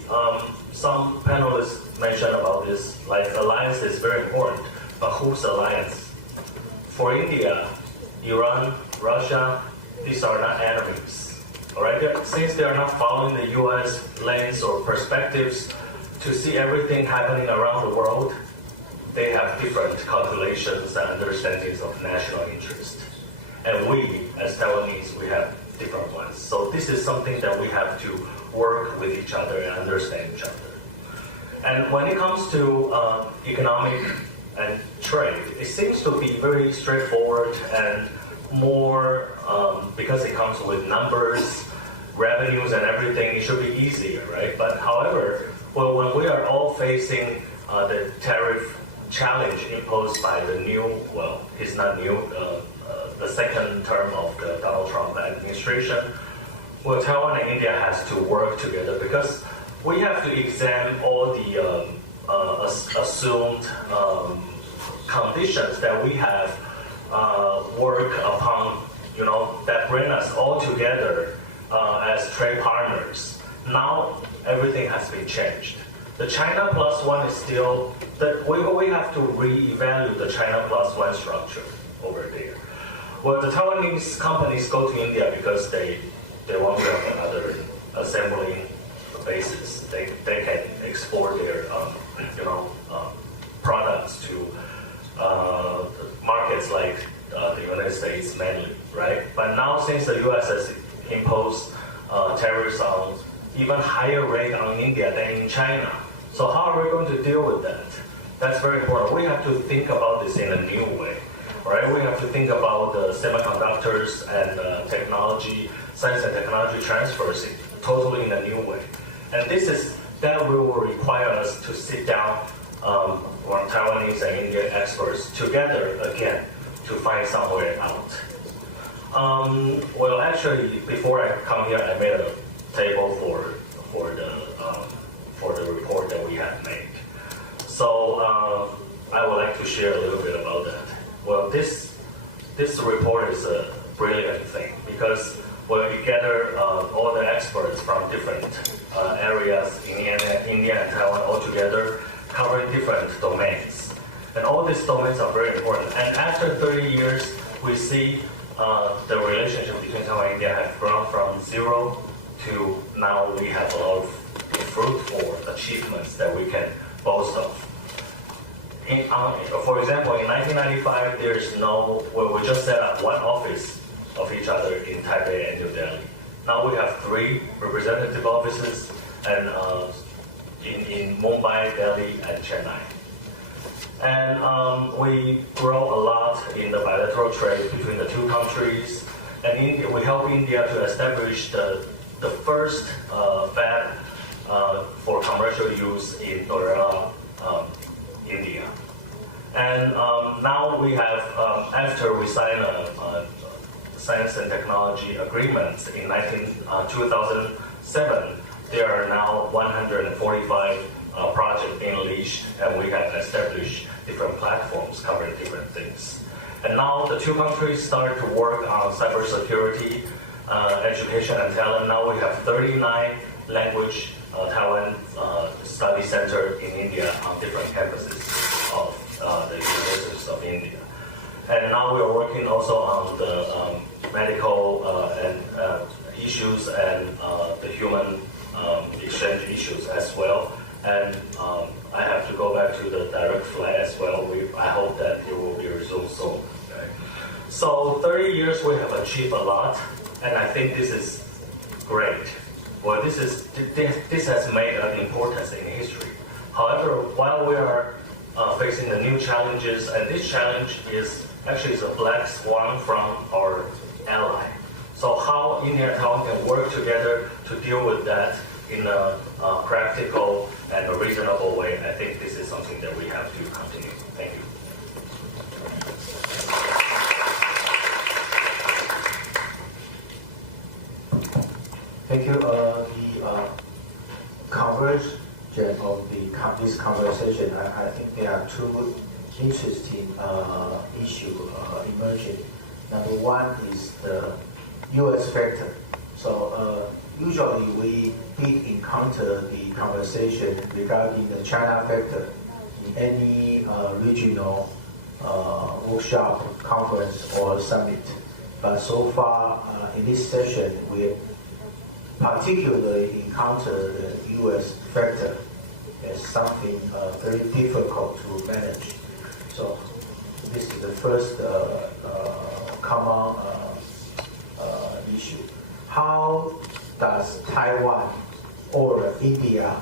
Some panelists mentioned about this, like alliance is very important, but whose alliance? For India, Iran, Russia, these are not enemies, all right? Since they are not following the U.S. lens or perspectives to see everything happening around the world, they have different calculations and understandings of national interest. And we, as Taiwanese, we have different ones. So this is something that we have to work with each other and understand each other. And when it comes to economic and trade, it seems to be very straightforward and more, because it comes with numbers, revenues and everything, it should be easier, right? But however, when we are all facing the tariff challenge imposed by the it's not new, the second term of the Donald Trump administration, Taiwan and India has to work together because we have to examine all the assumed conditions that we have work upon, that bring us all together as trade partners. Now everything has been changed. The China Plus One is still, we have to reevaluate the China Plus One structure over there. Well, the Taiwanese companies go to India because they want to have another assembly basis. They can export their products to markets like the United States mainly, right? But now since the U.S. has imposed tariffs on even higher rate on India than in China, so how are we going to deal with that? That's very important. We have to think about this in a new way, right? We have to think about the semiconductors and science and technology transfers totally in a new way. And that will require us to sit down, Taiwanese and Indian experts together again to find some way out. Well, actually, before I come here, I made a table for the report that we have made. So I would like to share a little bit about that. Well, this report is a brilliant thing because we gather all the experts from different areas in India and Taiwan all together, covering different domains. And all these domains are very important. And after 30 years, we see the relationship between Taiwan and India has grown from 0 to now we have a lot of fruitful achievements that we can boast of. For example, in 1995, we just set up one office of each other in Taipei and New Delhi. Now we have 3 representative offices and in Mumbai, Delhi, and Chennai. And we grow a lot in the bilateral trade between the 2 countries. And we help India to establish the first fab for commercial use in Noida, India. And now we have, after we sign Science and Technology Agreements in 2007, there are now 145 projects being leashed, and we have established different platforms covering different things. And now the two countries start to work on cybersecurity, education and talent. Now we have 39 language Taiwan study center in India on different campuses of the universities of India. And now we are working also on the medical and issues and the human exchange issues as well. And I have to go back to the direct flight as well. I hope that it will be resumed soon. Okay? So 30 years we have achieved a lot, and I think this is great. Well, this has made an importance in history. However, while we are facing the new challenges, and this challenge is actually a black swan from our ally. So how India and Taiwan can work together to deal with that in a practical and a reasonable way, I think this is something that we have to continue. Thank you. Thank you. The conversion of this conversation, I think there are two interesting issues emerging. Number one is the U.S. factor. So usually we did encounter the conversation regarding the China factor in any regional workshop, conference, or summit. But so far in this session, we particularly encounter the U.S. factor as something very difficult to manage. So this is the first common issue. How does Taiwan or India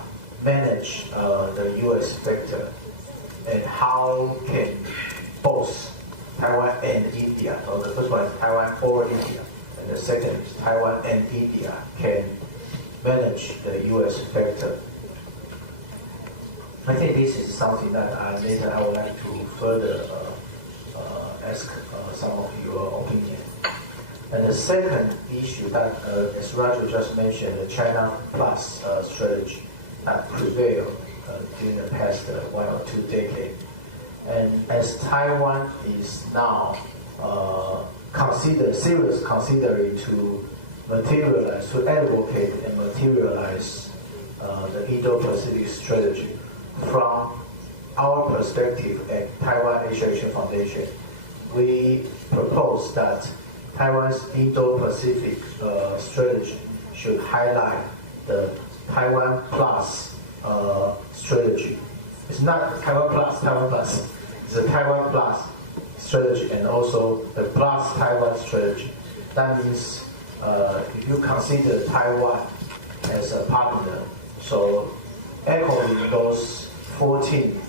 manage the U.S. factor, and how can both Taiwan and India, so the first one is Taiwan or India, and the second is Taiwan and India can manage the U.S. factor? I think this is something that later I would like to further ask some of your opinion. And the second issue that, as Roger just mentioned, the China Plus strategy that prevailed during the past 1 or 2 decades. And as Taiwan is now considering to materialize, to advocate and materialize the Indo-Pacific strategy, from our perspective at Taiwan Asia Foundation, we propose that Taiwan's Indo-Pacific strategy should highlight the Taiwan Plus strategy. It's not Taiwan Plus. It's a Taiwan Plus strategy and also the Plus Taiwan strategy. That means if you consider Taiwan as a partner, so echoing those 14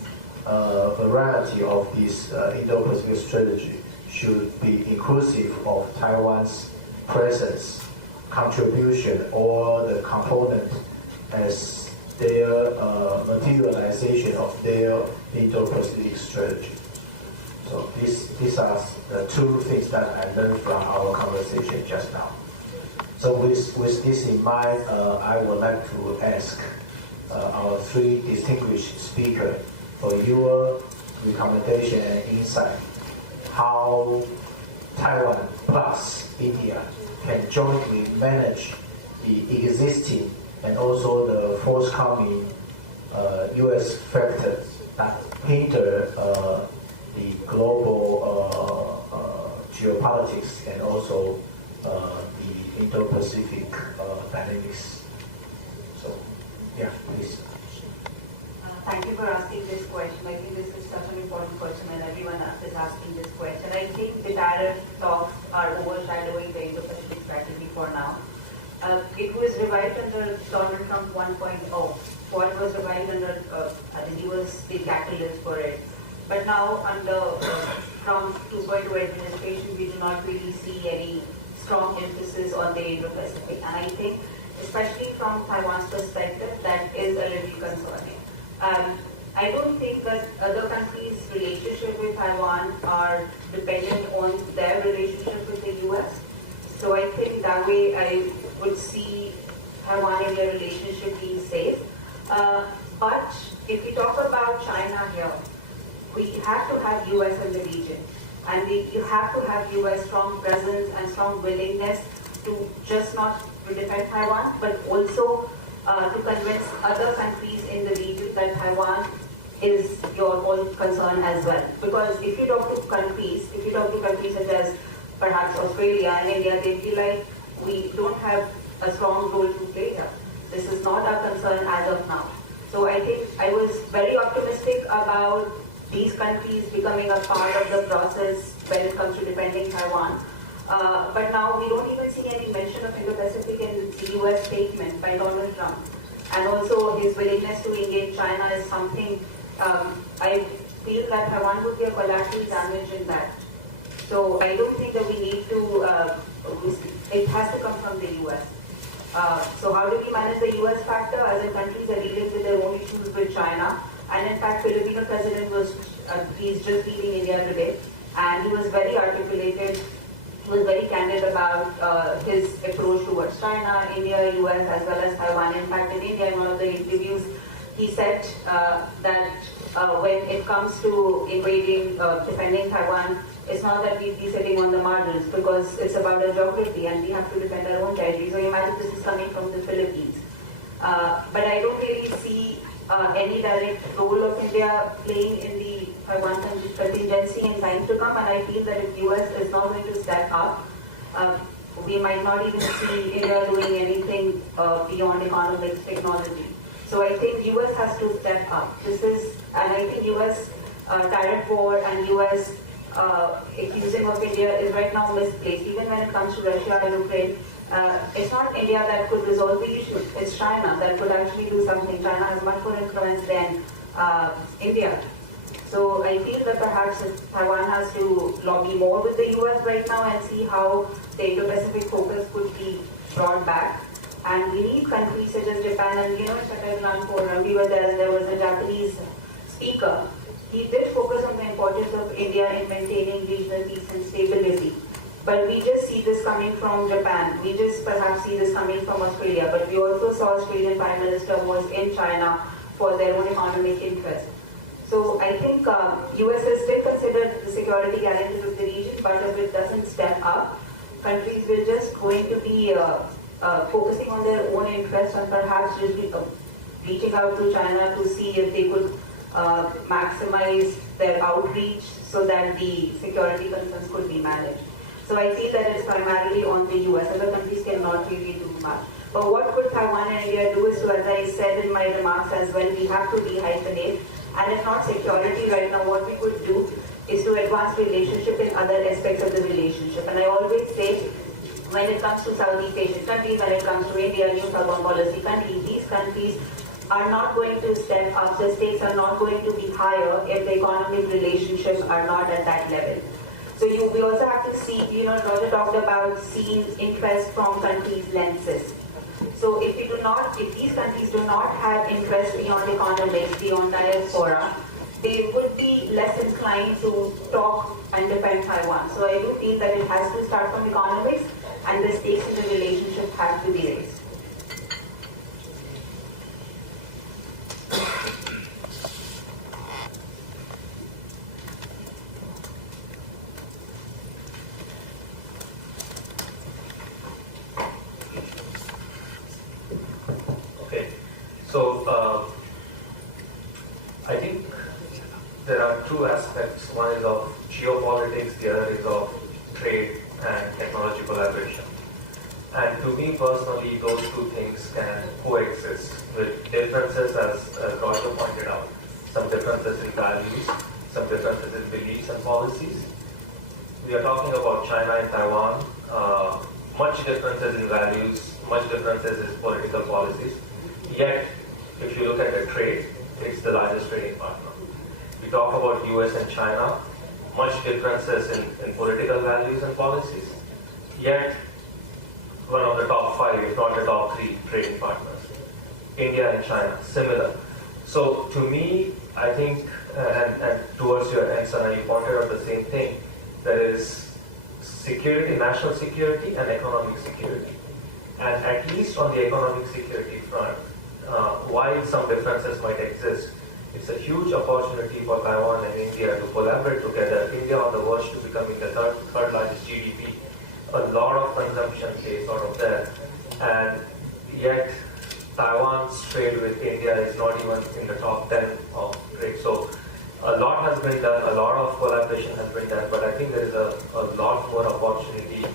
variety of this Indo-Pacific strategy should be inclusive of Taiwan's presence, contribution, or the component as their materialization of their Indo-Pacific strategy. So these are the two things that I learned from our conversation just now. So with this in mind, I would like to ask our 3 distinguished speakers for your recommendation and insight how Taiwan plus India can jointly manage the existing and also the forthcoming U.S. factors that hinder the global geopolitics and also the Indo-Pacific dynamics. So, yeah, please. Thank you for asking this question. I think this is such an important question and everyone is asking this question. I think the tariff talks are overshadowing the Indo-Pacific strategy for now. It was revived under Donald Trump 1.0. What was revived under, I think he was the catalyst for it. But now under Trump 2.0 administration, we do not really see any strong emphasis on the Indo-Pacific. And I think, especially from Taiwan's perspective, that is a little concerning. I don't think that other countries' relationship with Taiwan are dependent on their relationship with the U.S. So I think that way I would see Taiwan-India relationship being safe. But if we talk about China here, we have to have US in the region. And you have to have US strong presence and strong willingness to just not defend Taiwan, but also to convince other countries in the region that Taiwan is your own concern as well. Because if you talk to countries such as perhaps Australia and India, they feel like we don't have a strong role to play here. This is not our concern as of now. So I think I was very optimistic about these countries becoming a part of the process when it comes to defending Taiwan. But now we don't even see any mention of Indo-Pacific in the US statement by Donald Trump. And also his willingness to engage China is something I feel that Taiwan would be a collateral damage in that. So I don't think that we need to, it has to come from the US. So how do we manage the US factor? As in countries are dealing with their own issues with China. And in fact, Filipino president he's just leaving India today. And he was very articulated, he was very candid about his approach towards China, India, US, as well as Taiwan. In fact, in India, in one of the interviews, he said that when it comes to invading, defending Taiwan, it's not that we'd be sitting on the margins, because it's about our geography and we have to defend our own territory. So imagine this is coming from the Philippines. But I don't really see any direct role of India playing in the Taiwan contingency in time to come, and I feel that if US is not going to step up, we might not even see India doing anything beyond economics, technology. So I think US has to step up. And I think US tariff war and US accusing of India is right now misplaced. Even when it comes to Russia and Ukraine, it's not India that could resolve the issue. It's China that could actually do something. China has much more influence than India. So I feel that perhaps Taiwan has to lobby more with the US right now and see how the Indo-Pacific focus could be brought back. And we need countries such as Japan, and in Chaturanga Forum, we were there and there was a Japanese speaker. He did focus on the importance of India in maintaining regional peace and stability. But we just see this coming from Japan. We just perhaps see this coming from Australia. But we also saw Australian Prime Minister was in China for their own economic interest. So I think US is still considered the security guarantee of the region, but if it doesn't step up, countries will just going to be focusing on their own interests and perhaps just be reaching out to China to see if they could maximize their outreach so that the security concerns could be managed. So I feel that it's primarily on the US. Other countries cannot really do much. But what could Taiwan and India do is to, as I said in my remarks as well, we have to dehyphenate. And if not security right now, what we could do is to advance relationship in other aspects of the relationship. And I always say, when it comes to Southeast Asian countries, when it comes to India, new southern policy countries, these countries are not going to step up. The stakes are not going to be higher if the economic relationships are not at that level. So we also have to see, Roger talked about seeing interest from countries' lenses. So if these countries do not have interest beyond economics, beyond diaspora, they would be less inclined to talk and defend Taiwan. So I do feel that it has to start from economics, and the stakes in the relationship have to be raised. So I think there are two aspects. One is of geopolitics, the other is of trade and technology collaboration. And to me personally, those two things can coexist with differences, as Roger pointed out, some differences in values, some differences in beliefs and policies. We are talking about China and Taiwan, much differences in values, much differences in political policies. Yet, if you look at the trade, it's the largest trading partner. We talk about US and China, much differences in political values and policies. Yet, one of the top 5, if not the top 3 trading partners. India and China, similar. So to me, I think, and towards your end, Sana, you pointed out the same thing, there is security, national security, and economic security. And at least on the economic security front, while some differences might exist, it's a huge opportunity for Taiwan and India to collaborate together. India on the verge to becoming the third largest GDP. A lot of consumption stays out of there. And yet, Taiwan's trade with India is not even in the top 10 of trade. So a lot has been done, a lot of collaboration has been done, but I think there is a lot more opportunity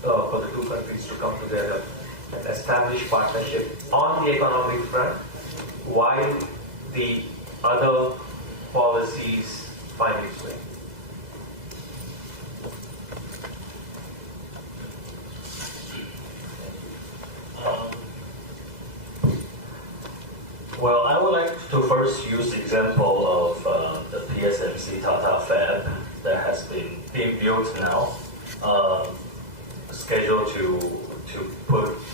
for the two countries to come together and establish partnership on the economic front while the other policies find its way. Well, I would like to first use the example of the PSMC Tata Fab that has been being built now, scheduled to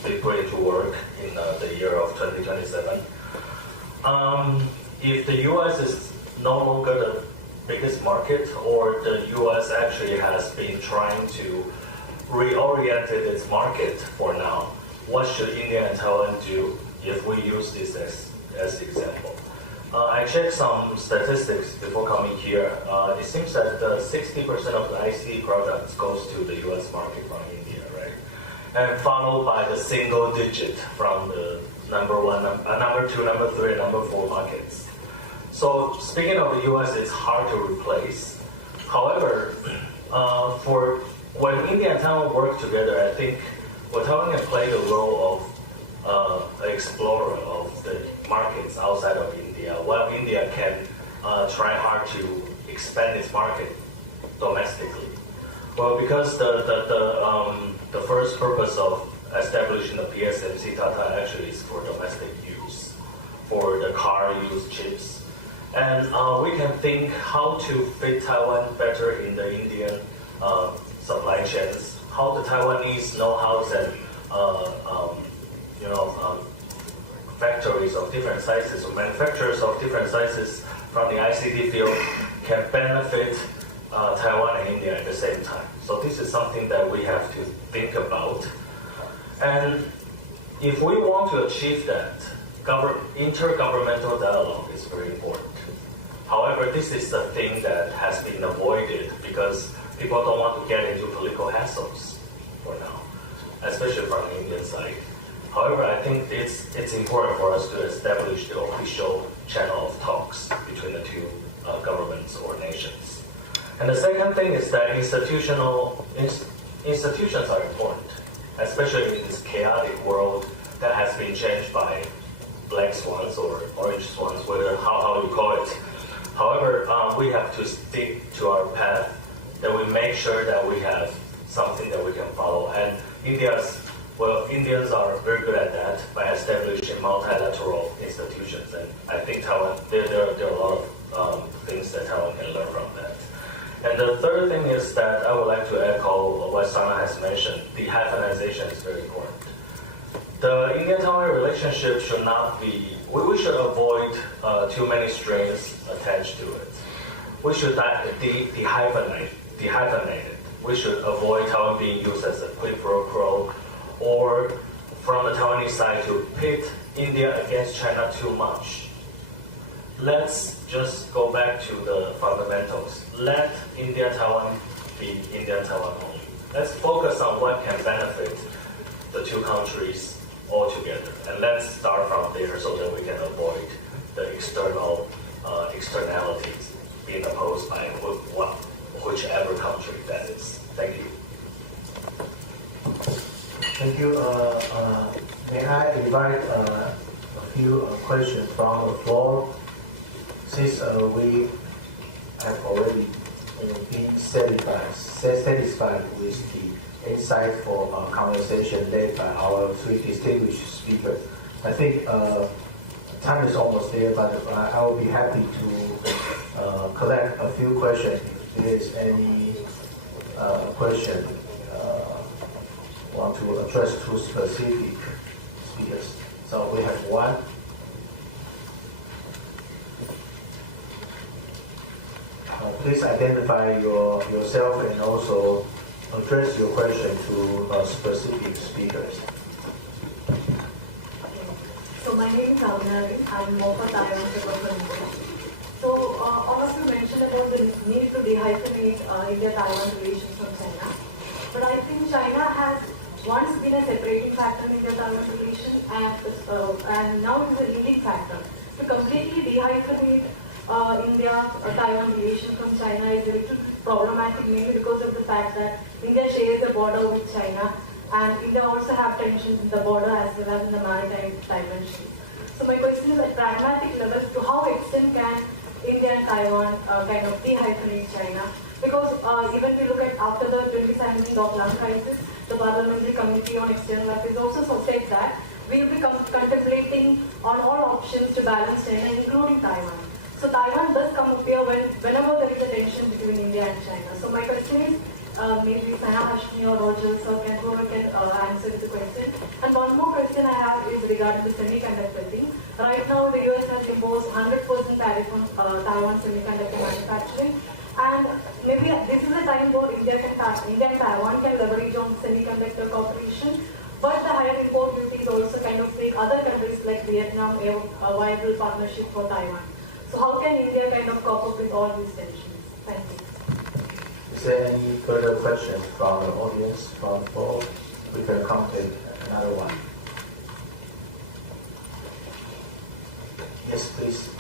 be put into work in the year of 2027. If the U.S. is no longer the biggest market, or the U.S. actually has been trying to reorient its market for now, what should India and Taiwan do if we use this as the example? I checked some statistics before coming here. It seems that 60% of the ICT products goes to the U.S. market from India, right? And followed by the single digit from the number 1, number 2, number 3, and number 4 markets. So speaking of the U.S., it's hard to replace. However, for when India and Taiwan work together, I think Taiwan can play the role of an explorer of the markets outside of India, while India can try hard to expand its market domestically. Well, because the first purpose of establishing the PSMC Tata actually is for domestic use, for the car use chips. And we can think how to fit Taiwan better in the Indian supply chains, how the Taiwanese know-hows and factories of different sizes or manufacturers of different sizes from the ICT field can benefit Taiwan and India at the same time. So this is something that we have to think about. And if we want to achieve that, intergovernmental dialogue is very important. However, this is the thing that has been avoided because people don't want to get into political hassles for now, especially from the Indian side. However, I think it's important for us to establish the official channel of talks between the two governments or nations. And the second thing is that institutions are important, especially in this chaotic world that has been changed by black swans or orange swans, how you call it. However, we have to stick to our path, that we make sure that we have something that we can follow. And Indians are very good at that by establishing multilateral institutions. And I think Taiwan, there are a lot of things that Taiwan can learn from that. And the third thing is that I would like to echo what Sana has mentioned. The hyphenization is very important. The India-Taiwan relationship should not be, we should avoid too many strings attached to it. We should dehyphenate it. We should avoid Taiwan being used as a quid pro quo, or from the Taiwanese side to pit India against China too much. Let's just go back to the fundamentals. Let India-Taiwan be India-Taiwan only. Let's focus on what can benefit the two countries all together. And let's start from there so that we can avoid the externalities being opposed by whichever country that is. Thank you. Thank you. May I invite a few questions from the floor? Since we have already been satisfied with the insightful conversation led by our three distinguished speakers, I think time is almost there, but I will be happy to collect a few questions if there is any question want to address to specific speakers. So we have one. Please identify yourself and also address your question to specific speakers. So my name is Avnari. I'm more for Taiwan development. So all of you mentioned about the need to dehyphenate India-Taiwan relations from China. But I think China has once been a separating factor in India-Taiwan relations and now is a leading factor. To completely dehyphenate India-Taiwan relations from China is a little problematic, mainly because of the fact that India shares a border with China and India also have tensions in the border as well as in the maritime dimensions. So my question is at pragmatic level, to how extent can India and Taiwan kind of dehyphenate China? Because even we look at after the 2017 Dockland crisis, the Parliamentary Committee on External Affairs also said that we will be contemplating on all options to balance China, including Taiwan. So Taiwan does come up here whenever there is a tension between India and China. So my question is, maybe Sana Hashmi or Rogers or can answer the question. And one more question I have is regarding the semiconductor thing. Right now, the US has imposed 100% tariff on Taiwan semiconductor manufacturing. And maybe this is a time where India and Taiwan can leverage on semiconductor cooperation. But the higher import duties also kind of make other countries like Vietnam a viable partnership for Taiwan. So how can India kind of cope up with all these tensions? Thank you. Is there any further questions from the audience from the floor? We can come take another one. Yes, please.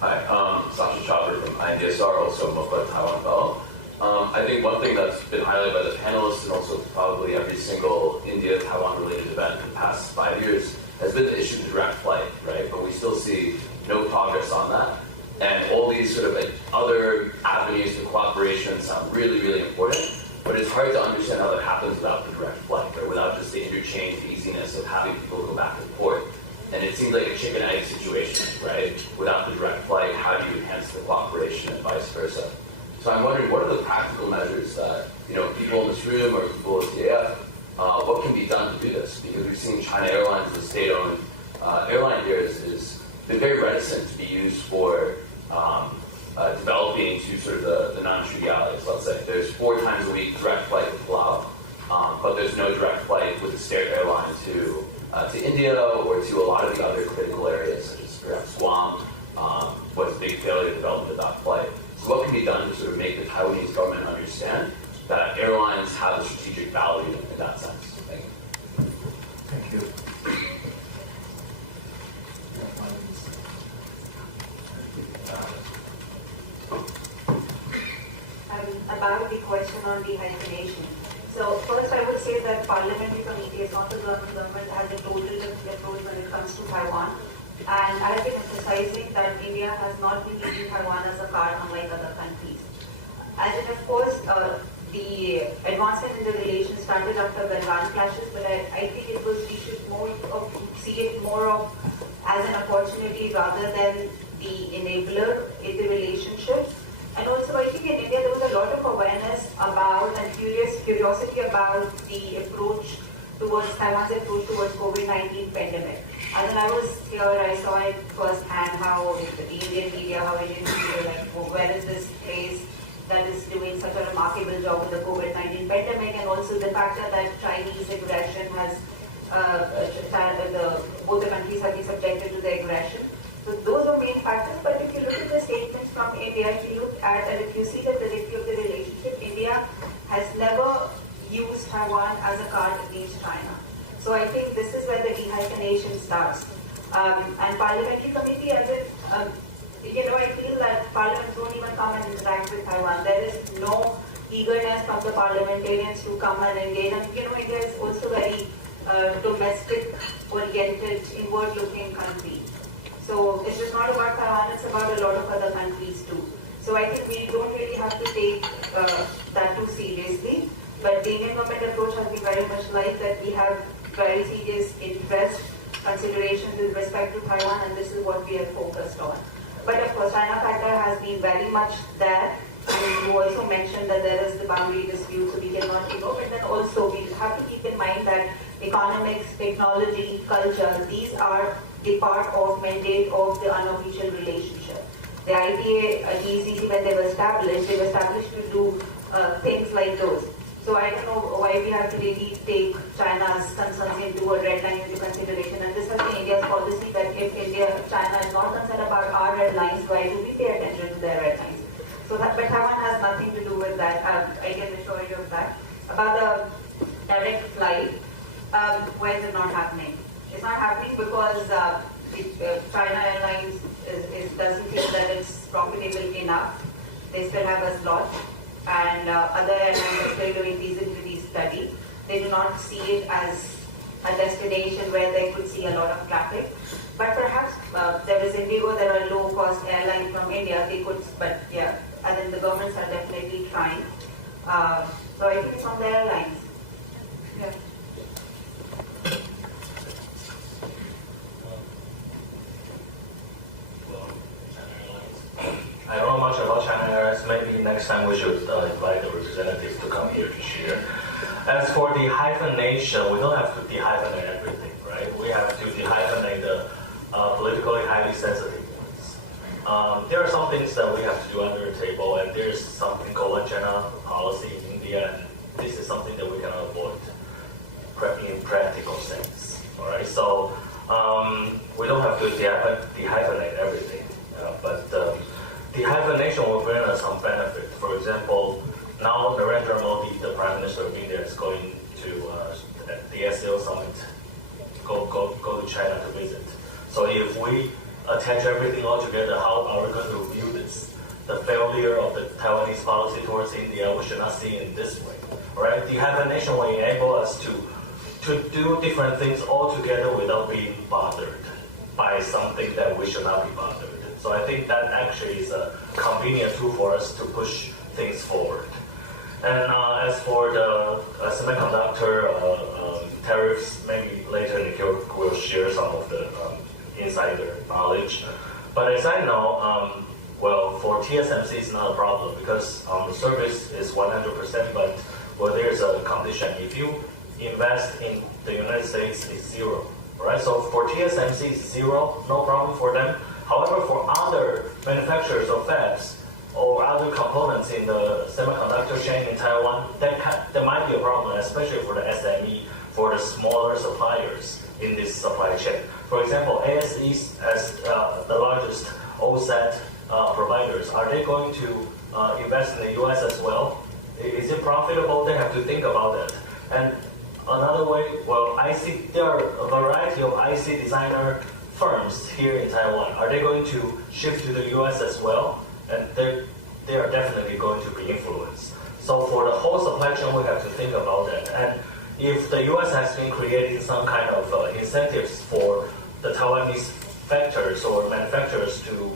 Hi, Sasha Chopper from IDSR, also a Mokwa Taiwan Fellow. I think one thing that's been highlighted by the panelists and also probably every single India-Taiwan related event in the past 5 years has been the issue of direct flight, right? But we still see no progress on that. And all these sort of like other avenues to cooperation sound really, really important, but it's hard to understand how that happens without the direct flight, or without just the interchange, the easiness of having people go back and forth. And it seems like a chicken and egg situation, right? Without the direct flight, how do you enhance the cooperation and vice versa? So I'm wondering, what are the practical measures that, people in this room or people at CAF, what can be done to do this? Because we've seen China Airlines, the state-owned airline here, has been very reticent to be used for developing to sort of the non-trivialities. Let's say there's 4 times a week direct flight with Palau, but there's no direct flight with the state airline to India or to a lot of the other critical areas, such as perhaps Guam, was a big failure to develop that flight. So what can be done to sort of make the Taiwanese government understand that airlines have a strategic value in that sense? Thank you. Thank you. About the question on dehyphenation. So first I would say that Parliamentary Committee is not the government has a total different approach when it comes to Taiwan. And I have been emphasizing that India has not been using Taiwan as a card unlike other countries. As in, of course, the advancement in the relations started after the land clashes, but I think we should see it more of as an opportunity rather than the enabler in the relationship. And also, I think in India there was a lot of awareness about and curiosity about the approach towards Taiwan's approach towards COVID-19 pandemic. And then I was here, I saw it firsthand how the Indian media, how Indian media, like, where is this place that is doing such a remarkable job with the COVID-19 pandemic, and also the fact that Chinese aggression has, both the countries have been subjected to the aggression. So those are main factors, but if you look at the statements from India, if you look at and if you see the trajectory of the relationship, India has never used Taiwan as a card against China. So I think this is where the dehyphenation starts. And Parliamentary Committee, as it, I feel that parliaments don't even come and interact with Taiwan. There is no eagerness from the parliamentarians to come and engage. And India is also very domestic-oriented, inward-looking country. So it's just not about Taiwan, it's about a lot of other countries too. So I think we don't really have to take that too seriously. But the Indian government approach has been very much like that we have very serious interest, considerations with respect to Taiwan, and this is what we are focused on. But of course, China factor has been very much there. And you also mentioned that there is the boundary dispute, so we cannot ignore. But then also we have to keep in mind that economics, technology, culture, these are the part of mandate of the unofficial relationship. The IDA, GCC, when they were established to do things like those. So I don't know why we have to really take China's concerns into a red line into consideration. And this has been India's policy that if China is not concerned about our red lines, why do we pay attention to their red lines? So that, but Taiwan has nothing to do with that. I can assure you of that. About the direct flight, why is it not happening? It's not happening because China Airlines doesn't feel that it's profitable enough. They still have a slot. And other airlines are still doing feasibility study. They do not see it as a destination where they could see a lot of traffic. But perhaps there is Indigo, there are low-cost airlines from India. They could, but yeah, and then the governments are definitely trying. So I think it's on the airlines. Yeah. I don't know much about China Airlines. Maybe next time we should invite the representatives to come here to share. As for the hyphenation, we don't have to dehyphenate everything, right? We have to dehyphenate the politically highly sensitive ones. There are some things that we have to do under the table, and there's something called One China policy in India, and this is something that we cannot avoid in practical sense. All right, so we don't have to dehyphenate everything, but the hyphenation will bring us some benefit. For example, now Narendra Modi, the Prime Minister of India, is going to the SAO summit, go to China to visit. So if we attach everything all together, how are we going to view this? The failure of the Taiwanese policy towards India, we should not see it in this way. Right? The hyphenation will enable us to do different things all together without being bothered by something that we should not be bothered. So I think that actually is a convenient tool for us to push things forward. And as for the semiconductor tariffs, maybe later Nikhil will share some of the insider knowledge. But as I know, well, for TSMC it's not a problem because the service is 100%, but well, there's a condition. If you invest in the United States, it's zero. Right? So for TSMC, it's zero, no problem for them. However, for other manufacturers of fabs or other components in the semiconductor chain in Taiwan, there might be a problem, especially for the SME, for the smaller suppliers in this supply chain. For example, ASE as the largest OSAT providers, are they going to invest in the US as well? Is it profitable? They have to think about that. And another way, well, there are a variety of IC designer firms here in Taiwan. Are they going to shift to the US as well? And they are definitely going to be influenced. So for the whole supply chain, we have to think about that. And if the US has been creating some kind of incentives for the Taiwanese factors or manufacturers to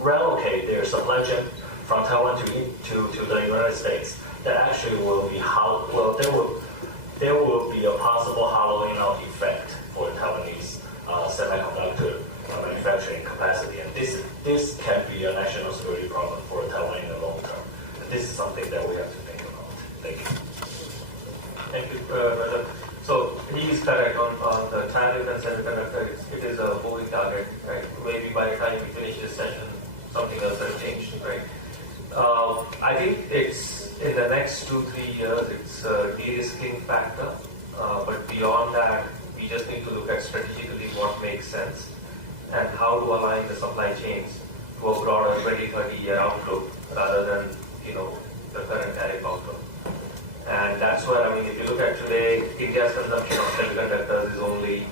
relocate their supply chain from Taiwan to the United States, that actually will be there will be a possible hollowing out effect for the Taiwanese semiconductor manufacturing capacity, and this can be a national security problem for Taiwan in the long term. And this is something that we have to think about. Thank you. Thank you, Raja. So he is correct on the tariff and semiconductor. It is a moving target, right? Maybe by the time we finish this session, something else will change, right? I think it's in the next 2-3 years, it's a de-risking factor. But beyond that, we just need to look at strategically what makes sense and how to align the supply chains to a broader 20-30 year outlook rather than, the current tariff outlook. And that's where, if you look at today, India's consumption of semiconductors is only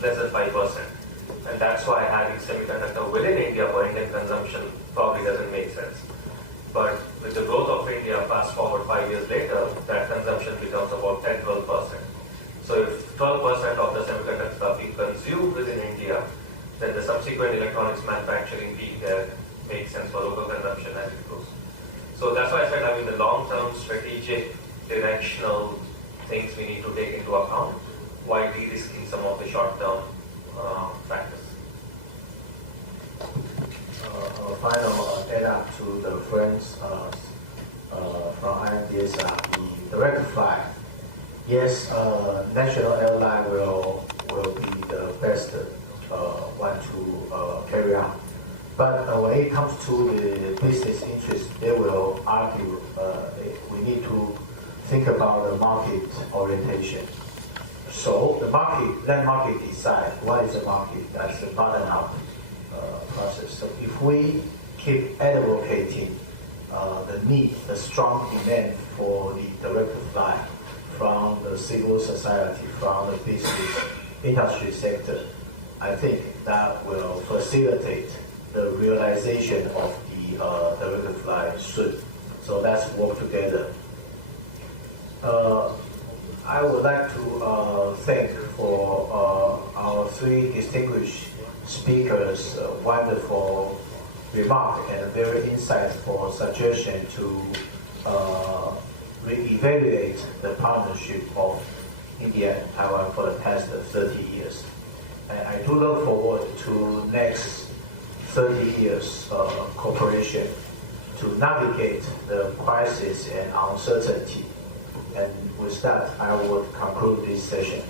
less than 5%. And that's why having semiconductor within India for Indian consumption probably doesn't make sense. But with the growth of India, fast forward 5 years later, that consumption becomes about 10-12%. So if 12% of the semiconductors are being consumed within India, then the subsequent electronics manufacturing being there makes sense for local consumption as it grows. So that's why I said, the long-term strategic directional things we need to take into account while de-risking some of the short-term factors. Final add-up to the friends from IMDS, the direct flight. Yes, national airline will be the best one to carry out. But when it comes to the business interest, they will argue we need to think about the market orientation. So let market decide what is the market. That's the bottom-up process. So if we keep advocating the need, the strong demand for the direct flight from the civil society, from the business industry sector, I think that will facilitate the realization of the direct flight soon. So let's work together. I would like to thank for our three distinguished speakers' wonderful remark and very insightful suggestion to re-evaluate the partnership of India and Taiwan for the past 30 years. And I do look forward to next 30 years cooperation to navigate the crisis and uncertainty. And with that, I would conclude this session.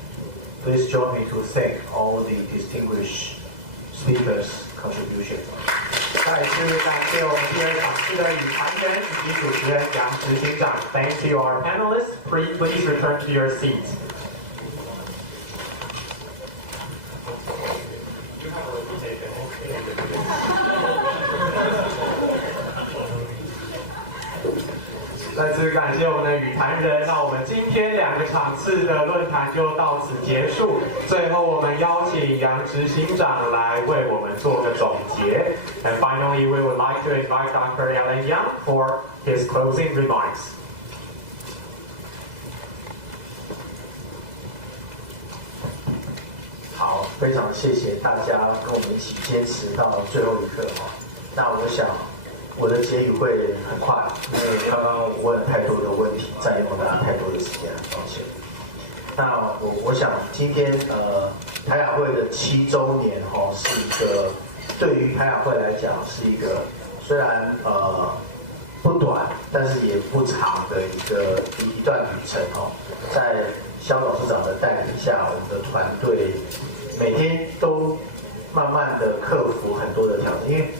Please join me to thank all the distinguished speakers' contribution. 再次感谢我们第二场次的与谈人以及主持人杨执行长。Thank you, our panelists. Please return to your seats. 再次感谢我们的与谈人，那我们今天2个场次的论坛就到此结束。最后，我们邀请杨执行长来为我们做个总结。And finally, we would like to invite Dr. Alan Yang for his closing remarks. 好，非常谢谢大家跟我们一起坚持到最后一刻哈。那我想我的结语会很快，因为刚刚我问了太多的问题，占用了大家太多的时间，抱歉。那我想今天台亚会的7周年哈，是一个对于台亚会来讲是一个虽然不短，但是也不长的一段旅程哈。在萧董事长的带领下，我们的团队每天都慢慢的克服很多的挑战，因为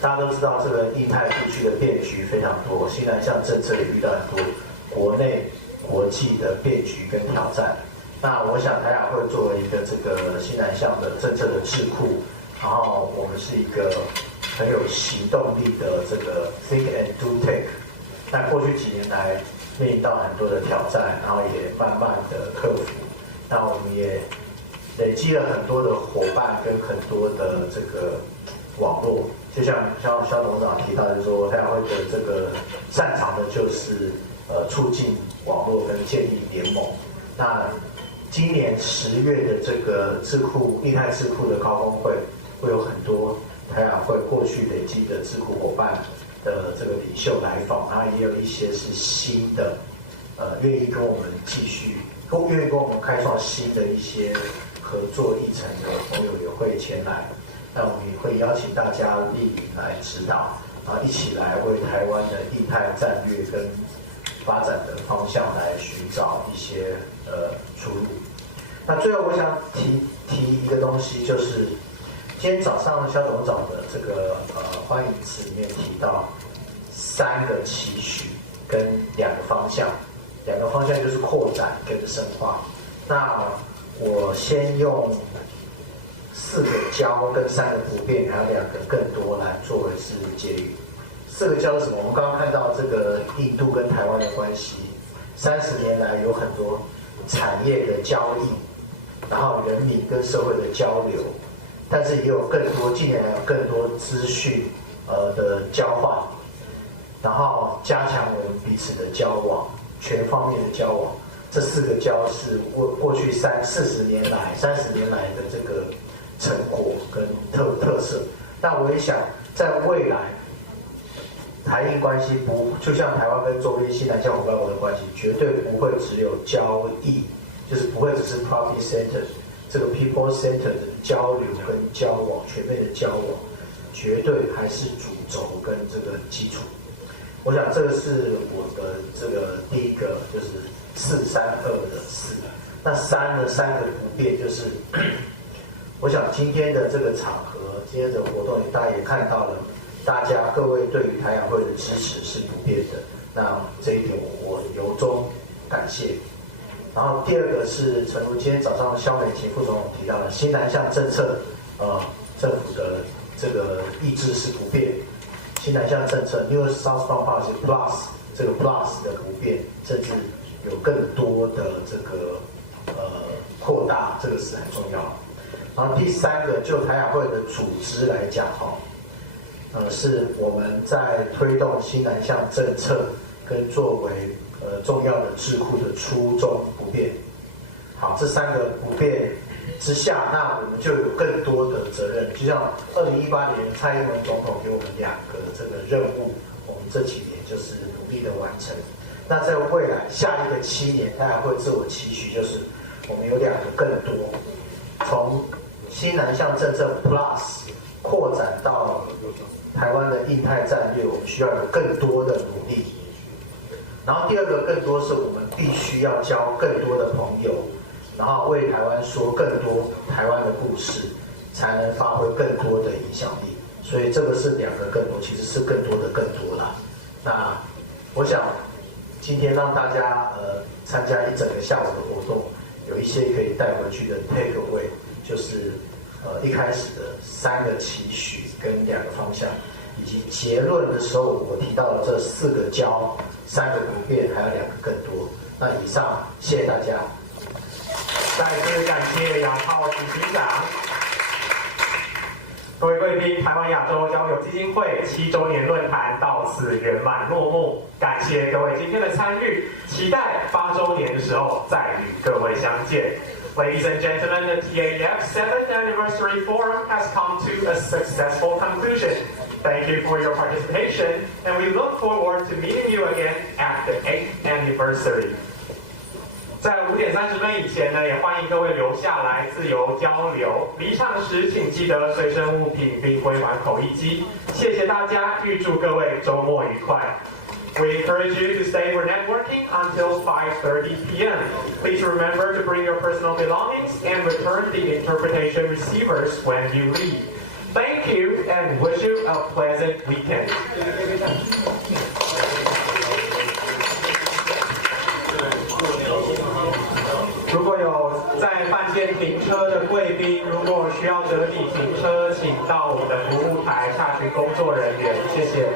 大家都知道这个印太地区的变局非常多，新南向政策也遇到很多国内国际的变局跟挑战。那我想台亚会作为一个这个新南向的政策的智库，然后我们是一个很有行动力的这个 think and do take。那过去几年来面临到很多的挑战，然后也慢慢的克服。那我们也累积了很多的伙伴跟很多的这个网络。就像萧董事长提到，就是说台亚会的这个擅长的就是促进网络跟建立联盟。那今年10月的这个印太智库的高峰会，会有很多台亚会过去累积的智库伙伴的这个领袖来访，然后也有一些是新的，愿意跟我们继续，愿意跟我们开创新的一些合作议程的朋友也会前来。那我们也会邀请大家莅临来指导，然后一起来为台湾的印太战略跟发展的方向来寻找一些出路。那最后我想提一个东西，就是今天早上萧董事长的这个欢迎词里面提到3个期许跟2个方向，2个方向就是扩展跟深化。那我先用4个交跟3个不变，还有2个更多来作为是结语。4个交是什么？我们刚刚看到这个印度跟台湾的关系，30年来有很多产业的交易，然后人民跟社会的交流，但是也有更多近年来有更多资讯的交换，然后加强我们彼此的交往，全方面的交往。这4个交是过去30年来的这个成果跟特色。但我也想在未来台印关系就像台湾跟周边新南向伙伴国的关系，绝对不会只有交易，就是不会只是 profit center， 这个 people center 的交流跟交往，全面的交往，绝对还是主轴跟这个基础。我想这个是我的这个第一个，就是432的4。那3个不变，就是我想今天的这个场合，今天的活动，大家也看到了，各位对于台亚会的支持是不变的。那这一点我由衷感谢。然后第二个是，诚如今天早上萧美琴副总统提到的，新南向政策，政府的这个意志是不变。新南向政策 New Southbound Policy Plus 这个 Plus 的不变，甚至有更多的这个扩大，这个是很重要的。然后第三个，就台亚会的组织来讲，是我们在推动新南向政策跟作为重要的智库的初衷不变。好，这三个不变之下，那我们就有更多的责任。就像2018年蔡英文总统给我们2个这个任务，我们这几年就是努力的完成。那在未来下一个7年，台亚会自我期许就是我们有2个更多，从新南向政策 Plus 扩展到台湾的印太战略，我们需要有更多的努力。然后第二个更多是我们必须要交更多的朋友，然后为台湾说更多台湾的故事，才能发挥更多的影响力。所以这个是2个更多，其实是更多的更多啦。那我想今天让大家参加一整个下午的活动，有一些可以带回去的 take away， 就是一开始的3个期许跟2个方向，以及结论的时候我提到了这4个交，3个不变，还有2个更多。那以上谢谢大家。再次感谢杨浩执行长。各位贵宾，台湾亚洲交流基金会7周年论坛到此圆满落幕，感谢各位今天的参与，期待8周年的时候再与各位相见。Ladies and gentlemen, the TAF 7th Anniversary Forum has come to a successful conclusion. Thank you for your participation, and we look forward to meeting you again at the 8th anniversary. 在5点30分以前呢，也欢迎各位留下来自由交流。离场时请记得随身物品并归还口译机。谢谢大家，预祝各位周末愉快。We encourage you to stay for networking until 5:30 p.m. Please remember to bring your personal belongings and return the interpretation receivers when you leave. Thank you and wish you a pleasant weekend. 如果有在饭店停车的贵宾，如果需要折抵停车，请到我们的服务台洽询工作人员。谢谢。